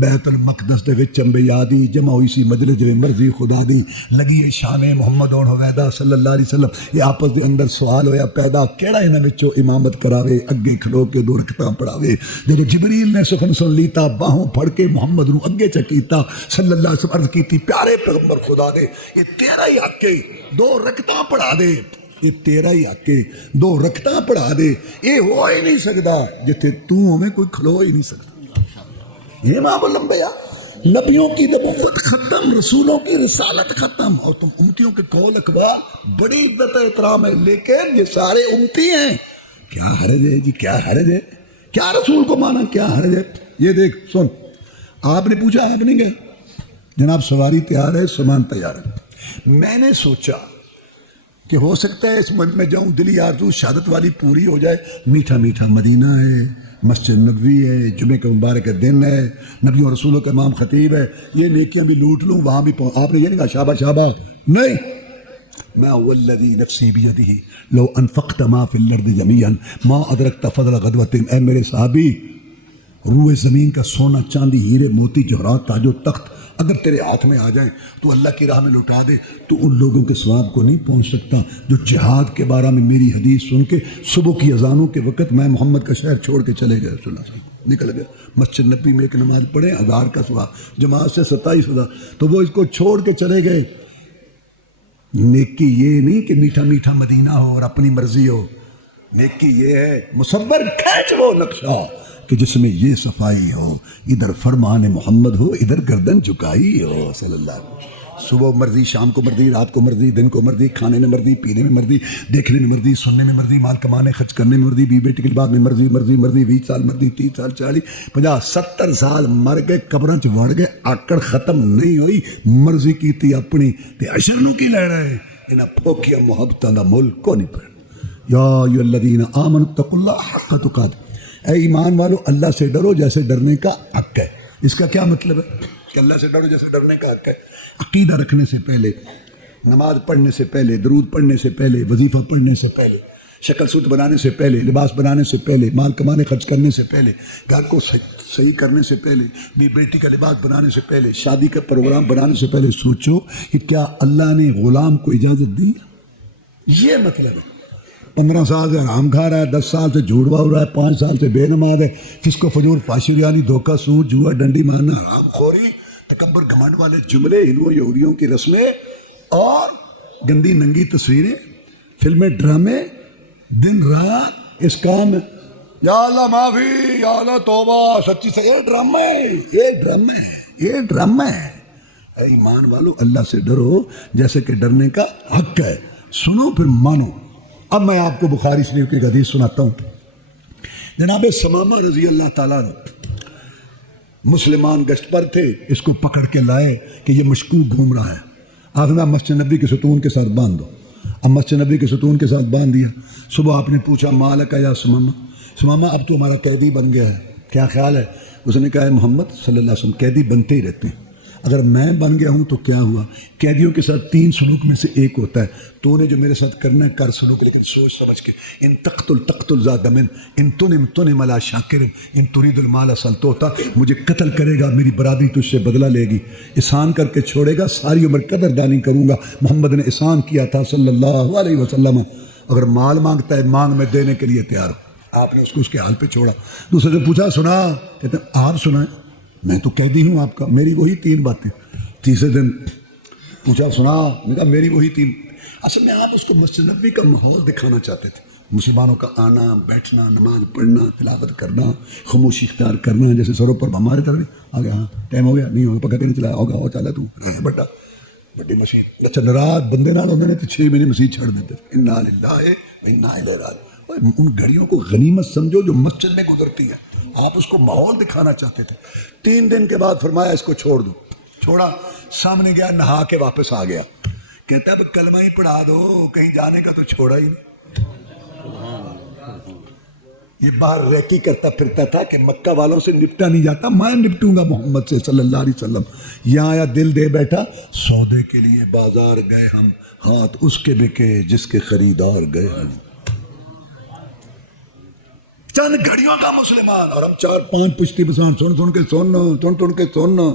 بیت المقدس دے وچ انبیاء دی جمع ہوئی سی مجلس، جو مرضی خدا دی لگی ہے شان محمد اور حویدہ صلی اللہ علیہ وسلم۔ یہ آپس دے اندر سوال ہویا پیدا، کیڑا انہاں وچوں امامت کراوے، اگے کھلو کے دو رکعتاں پڑھاوے۔ جب جبریل نے سخن سن لیتا، باہوں پھڑ کے محمد نو اگے چکیتا، صلی اللہ علیہ وسلم عرض کیتی، پیارے پیغمبر خدا دے، یہ تیرا ہی حق ہے، دو رکعتاں پڑھا دے، یہ تیرا ہی حق ہے، دو رکعتاں پڑھا دے۔ یہ ہو ہی نہیں سکتا جتھے تو ہمیں کوئی کھلو ہی نہیں سکتا۔ امام الانبیاء، نبیوں کی نبوت ختم، رسولوں کی رسالت ختم، اور تم امتیوں کے قول اقوال بڑی عزت احترام ہے، لیکن یہ سارے امتی ہیں، کیا حرج ہے جی، کیا حرج ہے، کیا رسول کو مانا، کیا حرج ہے۔ یہ دیکھ سن، آپ نے پوچھا، آپ نہیں گئے، جناب سواری تیار ہے، سامان تیار ہے۔ میں نے سوچا کہ ہو سکتا ہے اس من میں جاؤں، دلی آرزو شہادت والی پوری ہو جائے۔ میٹھا میٹھا مدینہ ہے، مسجد نبوی ہے، جمعے کا مبارک دن ہے، نبیوں رسولوں کا امام خطیب ہے، یہ نیکیاں بھی لوٹ لوں، وہاں بھی آپ نے یہ نہیں کہا شابہ شابہ، نہیں، میں والذی نفسی بیدہ لو انفقت ما فی الارض جمیعا ما ادرکت فضل غدوۃ۔ اے میرے صحابی، روئے زمین کا سونا چاندی ہیرے موتی جوہرات تاج و تخت اگر تیرے ہاتھ میں آ جائیں تو اللہ کی راہ میں لٹا دے، تو ان لوگوں کے ثواب کو نہیں پہنچ سکتا جو جہاد کے بارے میں میری حدیث سن کے صبح کی اذانوں کے وقت میں محمد کا شہر چھوڑ کے چلے گئے، نکل گئے، مسجد نبی میں ایک نماز پڑھیں 1000 کا ثواب، جماعت سے 27,000، تو وہ اس کو چھوڑ کے چلے گئے۔ نیکی یہ نہیں کہ میٹھا میٹھا مدینہ ہو اور اپنی مرضی ہو، نیکی یہ ہے مصور کھینچ وہ نقشہ کہ جس میں یہ صفائی ہو، ادھر فرمان محمد ہو، ادھر گردن جھکائی ہو، صلی اللہ علیہ وسلم۔ صبح مرضی، شام کو مرضی، رات کو مرضی، دن کو مرضی، کھانے میں مرضی، پینے میں مرضی، دیکھنے میں مرضی، سننے میں مرضی، مال کمانے خرچ کرنے میں مرضی، بیوی بیٹے کے بعد میں مرضی مرضی مرضی، 20 سال مرضی، 30 سال، 40 50 70 سال مر گئے، قبراں چ وڑ گئے، آکڑ ختم نہیں ہوئی، مرضی کیتی اپنی تے عشر نو کی لے رہے، انہاں پھوکیاں محبتاں دا مول کو نہیں پڑ۔ یا ایھا الذین آمنوا اتقوا اللہ حق تقاتے، اے ایمان والو اللہ سے ڈرو جیسے ڈرنے کا حق ہے۔ اس کا کیا مطلب ہے کہ اللہ سے ڈرو جیسے ڈرنے کا حق ہے؟ عقیدہ رکھنے سے پہلے، نماز پڑھنے سے پہلے، درود پڑھنے سے پہلے، وظیفہ پڑھنے سے پہلے، شکل صورت بنانے سے پہلے، لباس بنانے سے پہلے، مال کمانے خرچ کرنے سے پہلے، گھر کو صحیح کرنے سے پہلے، بیٹی کا لباس بنانے سے پہلے، شادی کا پروگرام بنانے سے پہلے سوچو کہ کیا اللہ نے غلام کو اجازت دی؟ یہ مطلب ہے 15 سال سے حرام کھا رہا ہے، 10 سال سے جھوٹ باؤ رہا ہے، 5 سال سے بے نماز ہے، فسق و فجور، فاشریانی، دھوکہ، سود، جوا، ڈنڈی مارنا، حرام خوری، تکبر، گھمنڈ والے جملے، ہندوؤں یہودیوں کی رسمیں اور گندی ننگی تصویریں، فلمیں، ڈرامے، دن رات اس کام میں، یا اللہ معافی، یا اللہ توبہ، سچی سے، یہ ڈرامے ہے، یہ ڈرامے ہے۔ یہ ڈرامہ ہے. اے ایمان والو اللہ سے ڈرو جیسے کہ ڈرنے کا حق ہے. سنو پھر مانو. اب میں آپ کو بخاری شریف کی حدیث سناتا ہوں. جناب ثمامہ رضی اللہ تعالیٰ عنہ مسلمان گشت پر تھے. اس کو پکڑ کے لائے کہ یہ مشکوک گھوم رہا ہے. آخر مسجد نبی کے ستون کے ساتھ باندھ دو. اب مسجد نبی کے ستون کے ساتھ باندھ دیا. صبح آپ نے پوچھا مالک یا ثمامہ, ثمامہ اب تو ہمارا قیدی بن گیا ہے, کیا خیال ہے؟ اس نے کہا ہے محمد صلی اللہ علیہ وسلم قیدی بنتے ہی رہتے ہیں. اگر میں بن گیا ہوں تو کیا ہوا؟ قیدیوں کے ساتھ 3 سلوک میں سے ایک ہوتا ہے. تو نے جو میرے ساتھ کرنا ہے کر سلوک, لیکن سوچ سمجھ کے. ان تقتل ذا دم ان تنم علی شاکر ان ترید المال سلطوتا. مجھے قتل کرے گا, میری برادری تجھ سے بدلہ لے گی. احسان کر کے چھوڑے گا, ساری عمر قدردانی کروں گا. محمد نے احسان کیا تھا صلی اللہ علیہ وسلم. اگر مال مانگتا ہے مانگ, میں دینے کے لیے تیار ہوں. آپ نے اس کو اس کے حال پہ چھوڑا. دوسرے سے پوچھا سنا, کہتے ہیں آپ سنائیں, میں تو قیدی ہوں آپ کا, میری وہی 3 باتیں. تیسرے دن پوچھا سنا, میں کہا میری وہی 3. اصل میں آپ اس کو مسجد نبوی کا ماحول دکھانا چاہتے تھے. مسلمانوں کا آنا بیٹھنا, نماز پڑھنا, تلاوت کرنا, خاموشی اختیار کرنا. جیسے سروں پر ہمارے طرف آ گیا, ہاں ٹائم ہو گیا, نہیں ہوگا پکا کے نہیں چلایا ہوگا, چلا تو بڑا بڑی مسجد. اچھا رات بندے نال ہوتے تو 6 مہینے مسجد چھڑ دیتے. انا للہ و انا الیہ راجعون. ان گھڑیوں کو غنیمت سمجھو جو مسجد میں گزرتی ہیں. آپ اس کو ماحول دکھانا چاہتے تھے. 3 دن کے بعد فرمایا اس کو چھوڑ دو. چھوڑا, سامنے گیا, نہا کے واپس آ گیا. کہتا اب کلمہ ہی پڑھا دو, کہیں جانے کا تو چھوڑا ہی نہیں. یہ باہر ریکی کرتا پھرتا تھا کہ مکہ والوں سے نپٹا نہیں جاتا, میں نپٹوں گا محمد سے صلی اللہ علیہ وسلم. یہاں آیا دل دے بیٹھا. سودے کے لیے بازار گئے ہم, ہاتھ اس کے بکے جس کے خریدار گئے ہم. چند گھڑیوں کا مسلمان, اور ہم 4-5 پشتی بسان سن کے سننا.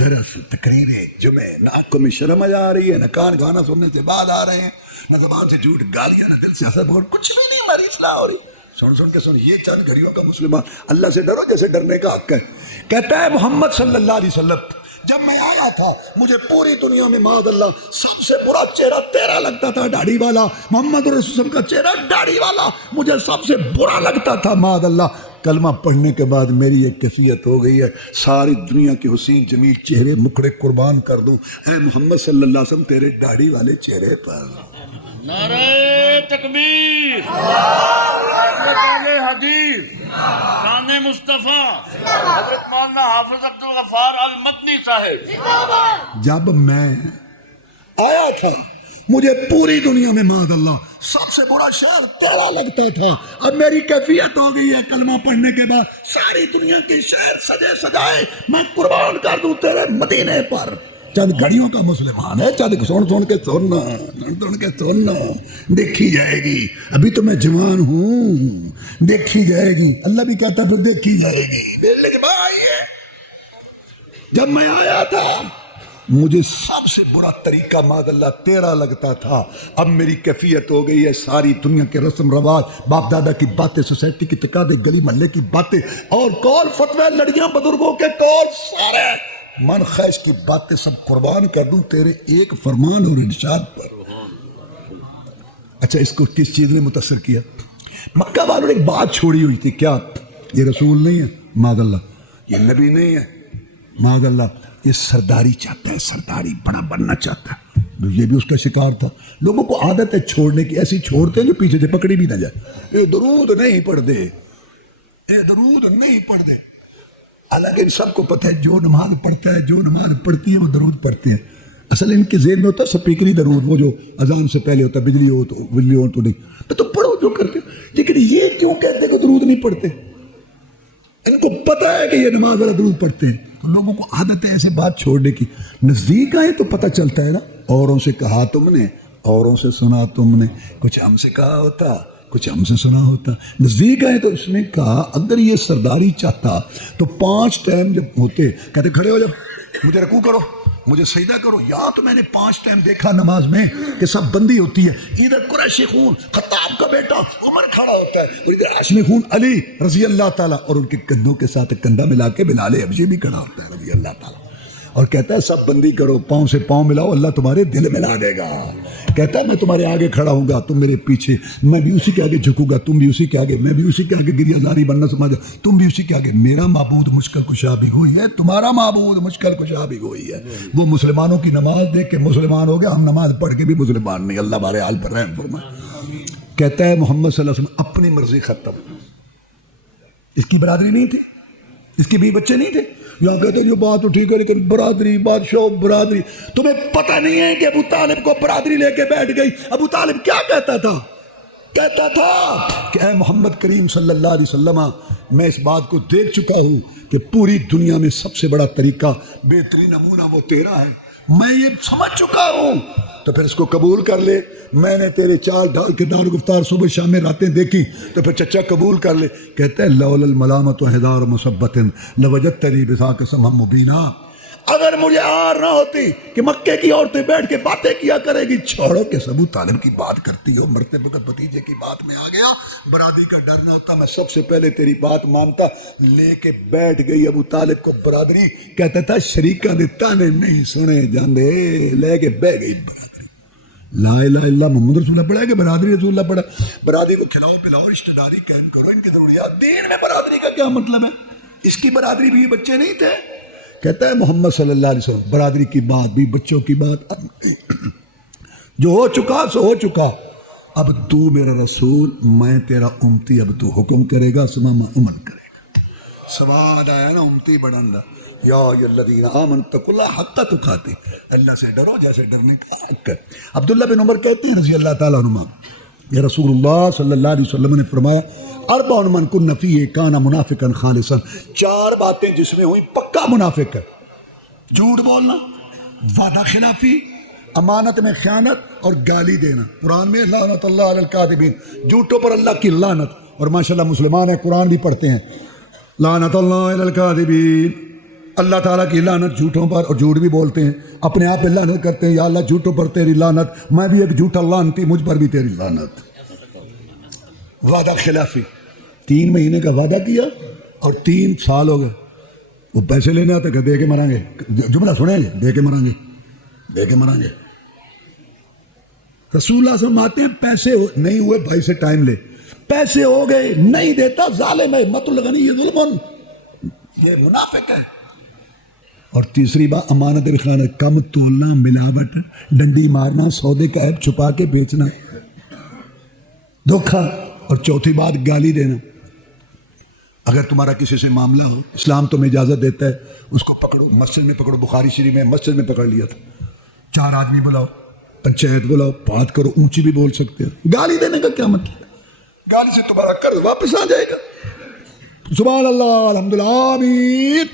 درس تقریر جمعے, نہ آنکھوں میں شرم آ رہی ہے, نہ کان گانا سننے سے بعد آ رہے ہیں, نہ زبان سے جھوٹ گالیاں, نہ دل سے حسد, اور کچھ بھی نہیں ہماری اصلاح ہو رہی. سن کے یہ چند گھڑیوں کا مسلمان. اللہ سے ڈرو جیسے ڈرنے کا حق ہے. کہتا ہے محمد صلی اللہ علیہ وسلم جب میں آیا تھا مجھے پوری دنیا میں معاذ اللہ سب سے برا چہرہ تیرا لگتا تھا, داڑھی والا. محمد رسول اللہ کا چہرہ داڑھی والا مجھے سب سے برا لگتا تھا معاذ اللہ. کلمہ پڑھنے کے بعد میری ایک کیفیت ہو گئی ہے, ساری دنیا کے حسین جمیل چہرے مکھڑے قربان کر دوں اے محمد صلی اللہ علیہ وسلم تیرے داڑھی والے چہرے پر. نعرہ تکبیر, حدیث, شان مصطفیٰ حضرت مولانا حافظ عبدالغفار المدنی صاحب. جب میں آیا تھا مجھے پوری دنیا میں معاذ اللہ سب سے برا شہر تیرا لگتا تھا. اب میری کیفیت ہو گئی ہے کلمہ پڑھنے کے بعد ساری دنیا کے شہر سجے سجائے میں قربان کر دوں تیرے مدینے پر. چند گھڑیوں کا مسلمان ہے, چند سن کے سننا, دیکھی جائے گی. ابھی تو میں جوان ہوں, دیکھی جائے گی. اللہ بھی کہتا پھر دیکھی جائے گی. لیکن بھائی جب میں آیا تھا مجھے سب سے برا طریقہ معاذ اللہ تیرا لگتا تھا. اب میری کیفیت ہو گئی ہے ساری دنیا کے رسم رواج, باپ دادا کی باتیں, سوسائٹی کی تقاضے, گلی محلے کی باتیں, اور کال فتوے, لڑکیاں بزرگوں کے کال, سارے من خواہش کی باتیں سب قربان کر دوں تیرے ایک فرمان اور ارشاد پر. اچھا اس کو کس چیز نے متاثر کیا؟ مکہ والوں نے ایک بات چھوڑی ہوئی تھی. کیا یہ رسول نہیں ہے معاذ اللہ, یہ نبی نہیں ہے معاذ اللہ, یہ سرداری چاہتا ہے, سرداری بڑا بننا چاہتا ہے. یہ بھی اس کا شکار تھا. لوگوں کو عادت ہے چھوڑنے کی, ایسی چھوڑتے ہیں جو پیچھے سے پکڑی بھی نہ جائے. اے درود نہیں پڑھ دے, اے درود نہیں پڑھ دے. حالانکہ ان سب کو پتہ ہے جو نماز پڑھتا ہے, جو نماز پڑھتی ہے وہ درود پڑھتے ہیں. اصل ان کے ذہن میں ہوتا ہے سپیکری درود, وہ جو اذان سے پہلے ہوتا ہے, بجلی ہو تو نہیں تو پڑھو جو کرتے. لیکن یہ کیوں کہتے کہ درود نہیں پڑھتے؟ ان کو پتہ ہے کہ یہ نماز والا درود پڑھتے ہیں. لوگوں کو عادت ہے ایسے بات چھوڑنے کی. نزدیک آئے تو پتہ چلتا ہے نا, اوروں سے کہا تم نے, اوروں سے سنا تم نے, کچھ ہم سے کہا ہوتا, کچھ ہم سے سنا ہوتا. نزدیک آئے تو اس نے کہا اگر یہ سرداری چاہتا تو 5 ٹائم جب ہوتے کہتے کھڑے ہو جاؤ, مجھے رکوع کرو, مجھے سجدہ کرو. یا تو میں نے 5 ٹائم دیکھا نماز میں کہ سب بندی ہوتی ہے, ادھر قریشی خون خطاب کا بیٹا عمر کھڑا ہوتا ہے, اور ادھر ہاشمی خون علی رضی اللہ تعالیٰ, اور ان کے کندھوں کے ساتھ کندھا ملا کے بلال حبشی بھی کھڑا ہوتا ہے رضی اللہ تعالیٰ. اور کہتا ہے سب بندی کرو، پاؤں سے پاؤں ملاؤ، اللہ تمہارے دل ملا دے گا. کہتا ہے میں تمہارے آگے کھڑا ہوں گا، تم میرے پیچھے، میں بھی اسی کے آگے جھکوں گا، تم بھی اسی کے آگے، میں بھی اسی کے آگے گریہ زاری بننا سمجھا، تم بھی اسی کے آگے. میرا معبود مشکل کشا بھی ہوئی ہے، تمہارا معبود مشکل کشا بھی ہوئی ہے. وہ مسلمانوں کی نماز دیکھ کے مسلمان ہو گیا، ہم نماز پڑھ کے بھی مسلمان نہیں. اللہ ہمارے حال پر رحم فرمائے. کہتا ہے محمد صلی اللہ علیہ وسلم اپنی مرضی ختم. اس کی برادری نہیں تھی، اس کے بھی بچے نہیں تھے. یہاں کہتے ہیں یہ بات تو ٹھیک ہے لیکن برادری، بادشاہ برادری. تمہیں پتہ نہیں ہے کہ ابو طالب کو برادری لے کے بیٹھ گئی. ابو طالب کیا کہتا تھا؟ کہتا تھا کہ اے محمد کریم صلی اللہ علیہ وسلم، میں اس بات کو دیکھ چکا ہوں کہ پوری دنیا میں سب سے بڑا طریقہ، بہترین نمونہ وہ تیرا ہے. میں یہ سمجھ چکا ہوں، تو پھر اس کو قبول کر لے. میں نے تیرے چال ڈال کے دار گفتار صبح شام میں راتیں دیکھی، تو پھر چچا قبول کر لے. کہتا ہے لولا الملامت و حدار مصبت لوجدتنی بذاک سمحا مبینا. اگر مجھے آر نہ ہوتی کہ مکے کی عورتیں بیٹھ کے باتیں کیا کرے گی، چھوڑو کہ ابو طالب کی بات کرتی ہو، مرتے وقت بھتیجے کی بات میں آ گیا، برادری کا ڈر نہ ہوتا، میں سب سے پہلے تیری بات مانتا. لے کے بیٹھ گئی ابو طالب کو برادری. کہتا تھا شریکاں دے تانے نہیں سنے جاندے، لے کے بہ گئی برادری. لا الہ الا اللہ محمد رسول اللہ پڑھا کہ برادری رسول اللہ پڑھا. برادری کو کھلاؤ پلاؤ، رشتہ داری قائم کرو، ان کی ضروریات. دین میں برادری کا کیا مطلب ہے؟ اس کی برادری بھی بچے نہیں تھے. کہتا ہے محمد صلی اللہ علیہ وسلم برادری کی بات بھی، بچوں کی بات، جو ہو چکا سو ہو چکا. اب تو میرا رسول، میں تیرا امتی، اب تو حکم کرے گا، سماما امن کرے گا. سواد آیا نا امتی بڑھن دا. یا الذین آمنوا اتقوا اللہ حق تقاتے، اللہ سے ڈرو جیسے ڈرنے کا حق ہے. عبداللہ بن عمر کہتے ہیں رضی اللہ تعالیٰ عنہما، یہ رسول اللہ صلی اللہ علیہ وسلم نے فرمایا اربع من کن فیہ کان منافقا خالصا. 4 باتیں جس میں ہوئی پکا منافق ہے. جھوٹ بولنا، وعدہ خلافی، امانت میں خیانت اور گالی دینا. قرآن میں لعنت اللہ علی الکاذبین، جھوٹوں پر اللہ کی لعنت. اور ماشاءاللہ مسلمان ہیں، قرآن بھی پڑھتے ہیں. لعنت اللہ علی الکاذبین، اللہ تعالیٰ کی لعنت جھوٹوں پر، اور جھوٹ بھی بولتے ہیں، اپنے آپ پہ لعنت کرتے ہیں، یا اللہ جھوٹوں پر تیری لعنت، میں بھی ایک جھوٹا لعنتی، مجھ پر بھی تیری لعنت. وعدہ خلافی، 3 مہینے کا وعدہ کیا اور 3 سال ہو گئے. وہ پیسے لینے آتے کہ دے کے مریں گے. جملہ سنیں گے، دے کے مریں گے، دے کے مریں گے. رسول اللہ صلی اللہ علیہ وسلم آتے ہیں، پیسے نہیں ہوئے بھائی سے ٹائم لے. پیسے ہو گئے نہیں دیتا، ظالم ہے، مت الغنی یہ ظلم، یہ منافق ہے. اور تیسری بات امانت بخیانت، کم تولنا، ملاوٹ، ڈنڈی مارنا، سودے کا عیب چھپا کے بیچنا، دھوکھا. اور چوتھی بات گالی دینا. اگر تمہارا کسی سے معاملہ ہو، اسلام تمہیں اجازت دیتا ہے، اس کو پکڑو، مسجد میں پکڑو. بخاری شریف میں مسجد میں پکڑ لیا تھا. 4 آدمی بلاؤ، پنچایت بلاؤ، بات کرو، اونچی بھی بول سکتے ہو. گالی دینے کا کیا مطلب ہے؟ گالی سے تمہارا قرض واپس آ جائے گا. سبحان اللہ، الحمدللہ، آمین.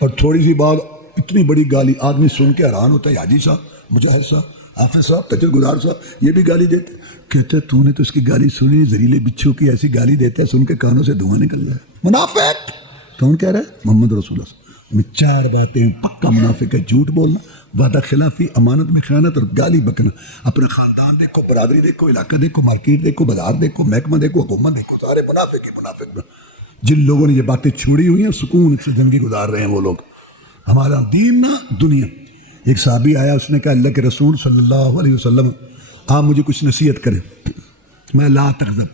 اور تھوڑی سی بات، اتنی بڑی گالی، آدمی سن کے حیران ہوتا ہے. حاجی صاحب، مجاہد صاحب، حافظ صاحب، تجر گزار صاحب، یہ بھی گالی دیتے. کہتے تو نے تو اس کی گالی سنی، زہریلے بچھو کی ایسی گالی دیتا ہے، سن کے کانوں سے دھواں نکل رہا ہے. منافق. کون کہہ رہا ہے؟ محمد رسول اللہ. 4 باتیں پکا منافق ہے. جھوٹ بولنا، وعدہ خلافی، امانت میں خیانت اور گالی بکنا. اپنا خاندان دیکھو، برادری دیکھو، علاقہ دیکھو، مارکیٹ دیکھو، بازار دیکھو، محکمہ دیکھو، حکومت دیکھو، سارے منافق ہی منافق. جن لوگوں نے یہ باتیں چھوڑی ہوئی ہیں، سکون سے زندگی گزار رہے ہیں وہ لوگ. ہمارا دین نہ دنیا. ایک صحابی آیا، اس نے کہا اللہ کے رسول صلی اللہ علیہ وسلم آپ مجھے کچھ نصیحت کریں. میں لا تغضب،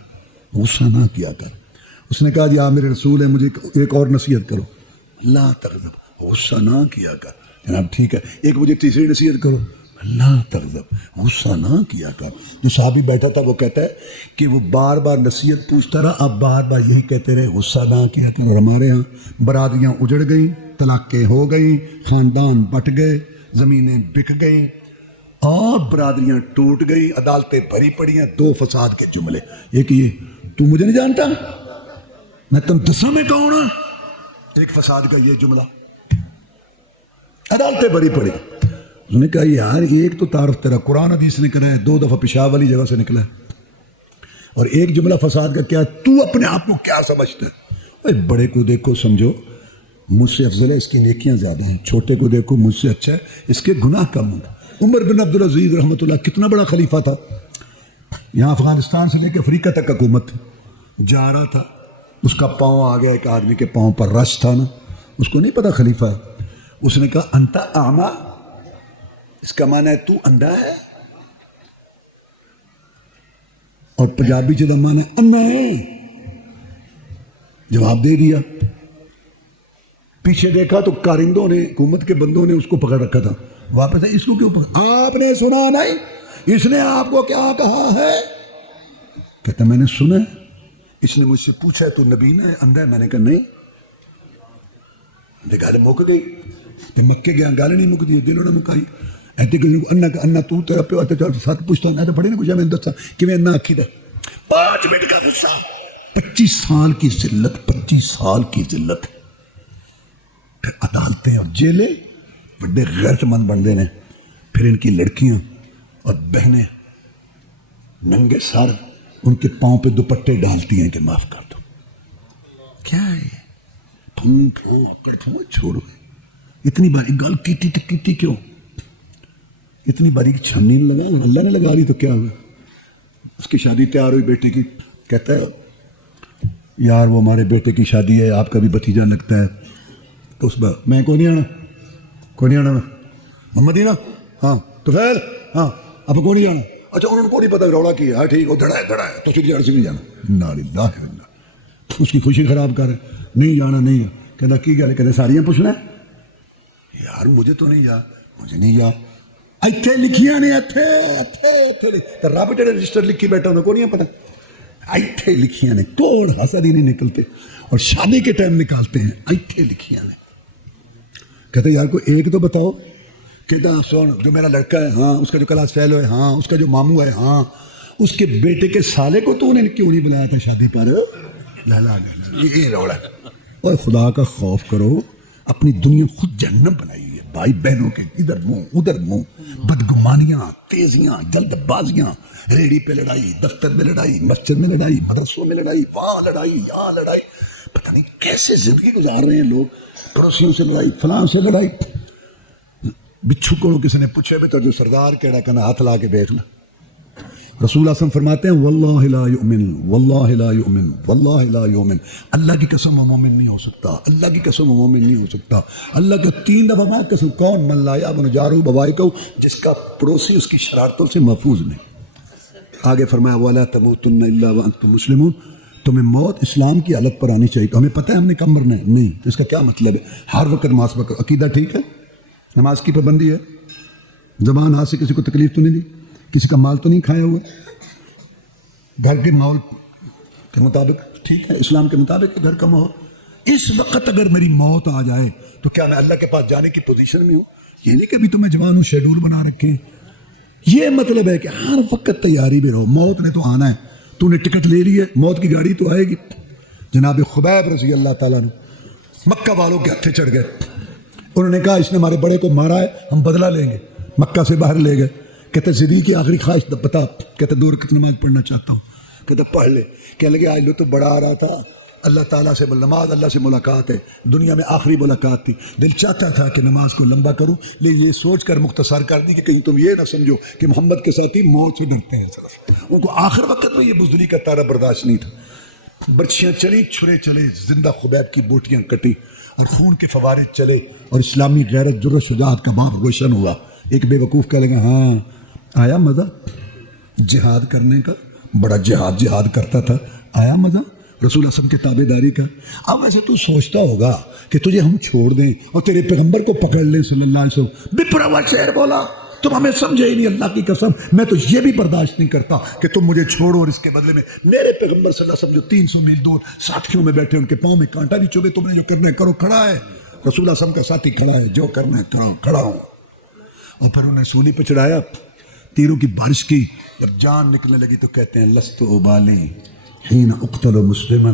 غصہ نہ کیا کر. اس نے کہا جی آپ میرے رسول ہیں، مجھے ایک اور نصیحت کرو. لا تغضب، غصہ نہ کیا کر. جناب ٹھیک ہے، ایک مجھے تیسری نصیحت کرو. لا تغضب، غصہ نہ کیا کر. جو صحابی بیٹھا تھا وہ کہتا ہے کہ وہ بار بار نصیحت پوچھتا رہا، اب بار بار یہی کہتے رہے غصہ نہ کیا کر. اور ہمارے ہاں برادریاں اجڑ گئیں، طلاقیں ہو گئیں، خاندان بٹ گئے، زمینیں بک گئیں اور برادریاں ٹوٹ گئی، عدالتیں بھری پڑی ہیں. 2 فساد کے جملے. ایک یہ تو مجھے نہیں جانتا، میں تم 10 میں کون ہوں. ایک فساد کا یہ جملہ، عدالتیں بھری پڑی. اس نے کہا یار ایک تو تعارف تیرا قرآن حدیث نے کرا ہے، 2 دفعہ پیشاب والی جگہ سے نکلا ہے، اور ایک جملہ فساد کا کیا ہے. تو اپنے آپ کو کیا سمجھتا ہے؟ بڑے کو دیکھو سمجھو مجھ سے افضل ہے، اس کی نیکیاں زیادہ ہیں. چھوٹے کو دیکھو مجھ سے اچھا ہے، اس کے گناہ کم ہوں. عمر بن عبدالعزیز رحمۃ اللہ کتنا بڑا خلیفہ تھا. یہاں افغانستان سے لے کے افریقہ تک حکومت تھی. جا رہا تھا، اس کا پاؤں آ گیا، ایک آدمی کے پاؤں پر رش تھا نا، اس کو نہیں پتا خلیفہ ہے. اس نے کہا انتا اعما، اس کا معنی ہے تو اندھا ہے، اور پنجابی چ معنی ہے انا ہے۔ جواب دے دیا۔ پیچھے دیکھا تو کارندوں نے، حکومت کے بندوں نے اس کو پکڑ رکھا تھا۔ واپس اس کو کیوں پکڑ؟ آپ نے سنا نہیں اس نے آپ کو کیا کہا ہے؟ کہتا میں نے سنا ہے، اس نے مجھ سے پوچھا تو نبی نے اندھا ہے؟ میں نے کہا نہیں۔ گل مک گئی۔ مکے گیا گل نہیں مکتی، دلوں نے مکائی۔ ایسے کسی کو انا انا تو تیرا پیو ساتھ پوچھتا میں تو پڑھی نہیں پوچھا، میں نے دسا کہ میں انا آخی دا 5 منٹ کا غصہ، 25 سال کی ذلت، 25 سال کی ذلت۔ پھر عدالتیں اور جیلیں بڑے غیرت مند بنتے ہیں، پھر ان کی لڑکیاں اور بہنیں ننگے سر ان کے پاؤں پہ دوپٹے ڈالتی ہیں کہ معاف کر دو۔ کیا ہے تم چھوڑو، اتنی باری گل کی کیوں؟ اتنی باریک چھننی نہیں لگا، اللہ نے لگا لی تو کیا ہوا؟ اس کی شادی تیار ہوئی بیٹے کی، کہتا ہے یار وہ ہمارے بیٹے کی شادی ہے، آپ کا بھی بھتیجا لگتا ہے۔ تو اس بار میں کو نہیں آنا میں محمد ہی نا، ہاں تو پھر ہاں اب کو نہیں جانا؟ اچھا انہوں کو نہیں پتا روڑا کی ہے، ٹھیک وہ دھڑا ہے تو پھر جڑ سے نہیں جانا۔ اس کی خوشی خراب کر رہے، نہیں جانا نہیں جانا۔ کہنا کی گل؟ کہتے ساریاں پوچھنا ہے یار، مجھے تو نہیں جا، مجھے نہیں جا۔ ایتھے لکھیاں نے ایتھے رب جڑے رجسٹر لکھی بیٹھا انہوں کو نہیں پتا، ایتھے لکھیاں نے، توڑ حسد ہی نہیں نکلتے، اور شادی کے ٹائم نکالتے ہیں۔ ایتھے لکھیاں نے۔ کہتے یار کوئی ایک تو بتاؤ۔ کہتا سن، جو میرا لڑکا ہے ہاں، اس کا جو کلاس فیلو ہے ہاں، اس کا جو ماموں ہے ہاں، اس کے بیٹے کے سالے کو تو نے کیوں نہیں بلایا تھا شادی پر؟ یہ روڑا ہے۔ اور خدا کا خوف کرو، اپنی دنیا خود جہنم بنائی ہے۔ بھائی بہنوں کے ادھر منہ ادھر منہ، بدگمانیاں، تیزیاں، جلد بازیاں، ریڑی پہ لڑائی، دفتر میں لڑائی، مسجد میں لڑائی، مدرسوں میں لڑائی، وہاں لڑائی، یہاں لڑائی۔ پتہ نہیں کیسے زندگی گزار رہے ہیں لوگ، پڑوسیوں سے لڑائی، فلاں سے لڑائی۔ بچھو کو کسی نے پوچھا بھی تو جو سردار کہڑا کہنا ہاتھ لا کے دیکھ لا۔ رسول اللہ صلی اللہ علیہ وسلم فرماتے ہیں واللہ لا یؤمن، واللہ لا یؤمن، واللہ لا یؤمن۔ اللہ کی قسم وہ مومن نہیں ہو سکتا، اللہ کی قسم وہ مومن نہیں ہو سکتا۔ اللہ کا 3 دفعہ میں قسم، کون؟ من لا یامن جارہ بوائقہ، جس کا پڑوسی اس کی شرارتوں سے محفوظ نہیں۔ آگے فرمایا ولا تموتن الا وانتم مسلمون، تمہیں موت اسلام کی حالت پر آنی چاہیے۔ ہمیں پتہ ہے ہم نے کم مرنا ہے نہیں، تو اس کا کیا مطلب ہے؟ ہر وقت محاسبہ کرو، عقیدہ ٹھیک ہے، نماز کی پابندی ہے، زبان ہاتھ سے کسی کو تکلیف تو نہیں دی، کسی کا مال تو نہیں کھایا ہوا، گھر کے ماحول کے مطابق ٹھیک ہے، اسلام کے مطابق گھر کا ماحول۔ اس وقت اگر میری موت آ جائے تو کیا میں اللہ کے پاس جانے کی پوزیشن میں ہوں؟ یہ نہیں کہ ابھی تمہیں جوان ہوں شیڈول بنا رکھے۔ یہ مطلب ہے کہ ہر وقت تیاری میں رہو، موت نے تو آنا ہے، تو نے ٹکٹ لے لی ہے، موت کی گاڑی تو آئے گی۔ جناب خبیب رضی اللہ تعالیٰ نے مکہ والوں کے ہتھے چڑھ گئے، انہوں نے کہا اس نے ہمارے بڑے کو مارا ہے، ہم بدلہ لیں گے۔ مکہ سے باہر لے گئے، کہتے صدیق کی آخری خواہش بتا، کہتے 2 رکعت نماز پڑھنا چاہتا ہوں۔ کہتے پڑھ لے۔ کہنے لگے آج لو تو بڑا آ رہا تھا، اللہ تعالیٰ سے نماز، اللہ سے ملاقات ہے، دنیا میں آخری ملاقات تھی، دل چاہتا تھا کہ نماز کو لمبا کروں، لیکن یہ سوچ کر مختصر کر دی کہ کہیں تم یہ نہ سمجھو کہ محمد کے ساتھی موت سے ڈرتے ہیں۔ ان کو آخر وقت میں یہ بزدلی کا تارا برداشت نہیں تھا۔ برچیاں چلی، چھرے چلے، زندہ خبیب کی بوٹیاں کٹی اور خون کے فوارے چلے، اور اسلامی غیرت، جرأت، شجاعت کا باب روشن ہوا۔ ایک بے وقوف کہہ لگا ہاں آیا مزہ جہاد کرنے کا، بڑا جہاد کرتا تھا، آیا مزہ رسول اللہ صلی اللہ علیہ وسلم کے تابع داری کا۔ اب ویسے تو سوچتا ہوگا کہ تجھے ہم چھوڑ دیں اور تیرے پیغمبر کو پکڑ لیں صلی اللہ علیہ وسلم، بپروا شعر بولا، تم ہمیں سمجھے ہی نہیں، اللہ کی قسم میں تو یہ بھی برداشت نہیں کرتا کہ تم مجھے چھوڑو اور اس کے بدلے میں میرے پیغمبر صلی اللہ علیہ وسلم جو 300 میل دور ساتھیوں میں بیٹھے ان کے پاؤں میں کانٹا بھی چوبے، تم نے جو کرنا ہے کرو، کھڑا ہے رسول اللہ صلی اللہ علیہ وسلم کا ساتھی، کھڑا ہے، جو کرنا ہے کھڑا ہوں۔ اور پھر انہیں سولی پہ چڑھایا، تیروں کی بارش کی، جب جان نکلنے لگی تو کہتے ہیں لست ابالی حین اقتل مسلما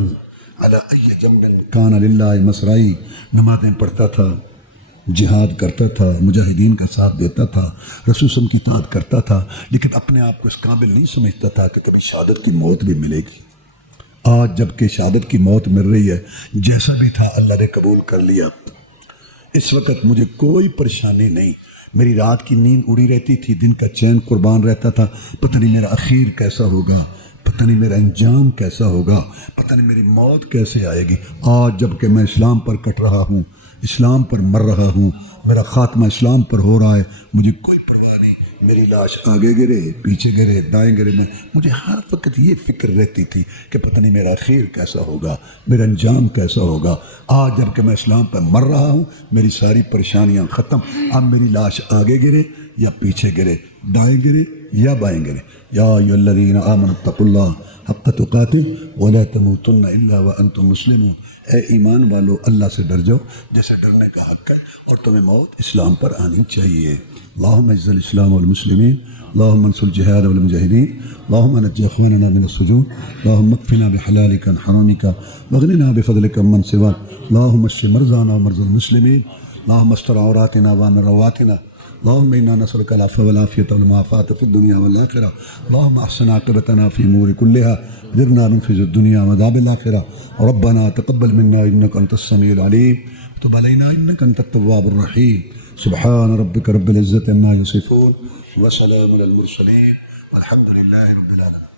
علی ای جنب کان للہ مسرائی۔ نمازیں پڑھتا تھا، جہاد کرتا تھا، مجاہدین کا ساتھ دیتا تھا، رسول صلی اللہ علیہ وسلم کی اطاعت کرتا تھا، لیکن اپنے آپ کو اس قابل نہیں سمجھتا تھا کہ کبھی شہادت کی موت بھی ملے گی۔ آج جب کہ شہادت کی موت مل رہی ہے، جیسا بھی تھا اللہ نے قبول کر لیا۔ اس وقت مجھے کوئی پریشانی نہیں، میری رات کی نیند اڑی رہتی تھی، دن کا چین قربان رہتا تھا، پتہ نہیں میرا اخیر کیسا ہوگا، پتہ نہیں میرا انجام کیسا ہوگا، پتہ نہیں میری موت کیسے آئے گی۔ آج جب کہ میں اسلام پر کٹ رہا ہوں، اسلام پر مر رہا ہوں، میرا خاتمہ اسلام پر ہو رہا ہے، مجھے کوئی پرواہ نہیں، میری لاش آگے گرے پیچھے گرے دائیں گرے، مجھے ہر وقت یہ فکر رہتی تھی کہ پتہ نہیں میرا خیر کیسا ہوگا، میرا انجام کیسا ہوگا۔ آج جب کہ میں اسلام پر مر رہا ہوں، میری ساری پریشانیاں ختم، اب میری لاش آگے گرے یا پیچھے گرے، دائیں گرے یا بائیں گرے۔ یا ایھا الذین آمنوا اتقوا اللہ حق تقاتہ ولا تموتن الا وانتم مسلمون، اے ایمان والو اللہ سے ڈر جاؤ جیسے ڈرنے کا حق ہے، اور تمہیں موت اسلام پر آنی چاہیے۔ اللہم اعز الاسلام والمسلمین، اللہم انصر الجہاد والمجاہدین، اللہم نجِ اخواننا من السجون، اللہم اکفنا بحلالک عن حرامک واغننا بفضلک عمن سواک، اللہم اشف مرضانا ومرضى المسلمین، اللہم استر عوراتنا وامن رواتنا، اللهم إنا نسألك العفو والعافية والمعافاة في الدنيا والآخرة، اللهم أحسن عاقبتنا في أمور كلها، أجرنا من خزي الدنيا وعذاب الآخرة، ربنا تقبل منا إنك أنت السميع العليم، وتب علينا إنك أنت التواب الرحيم، سبحان ربك رب العزة عما يصفون وسلام على المرسلين والحمد لله رب العالمين۔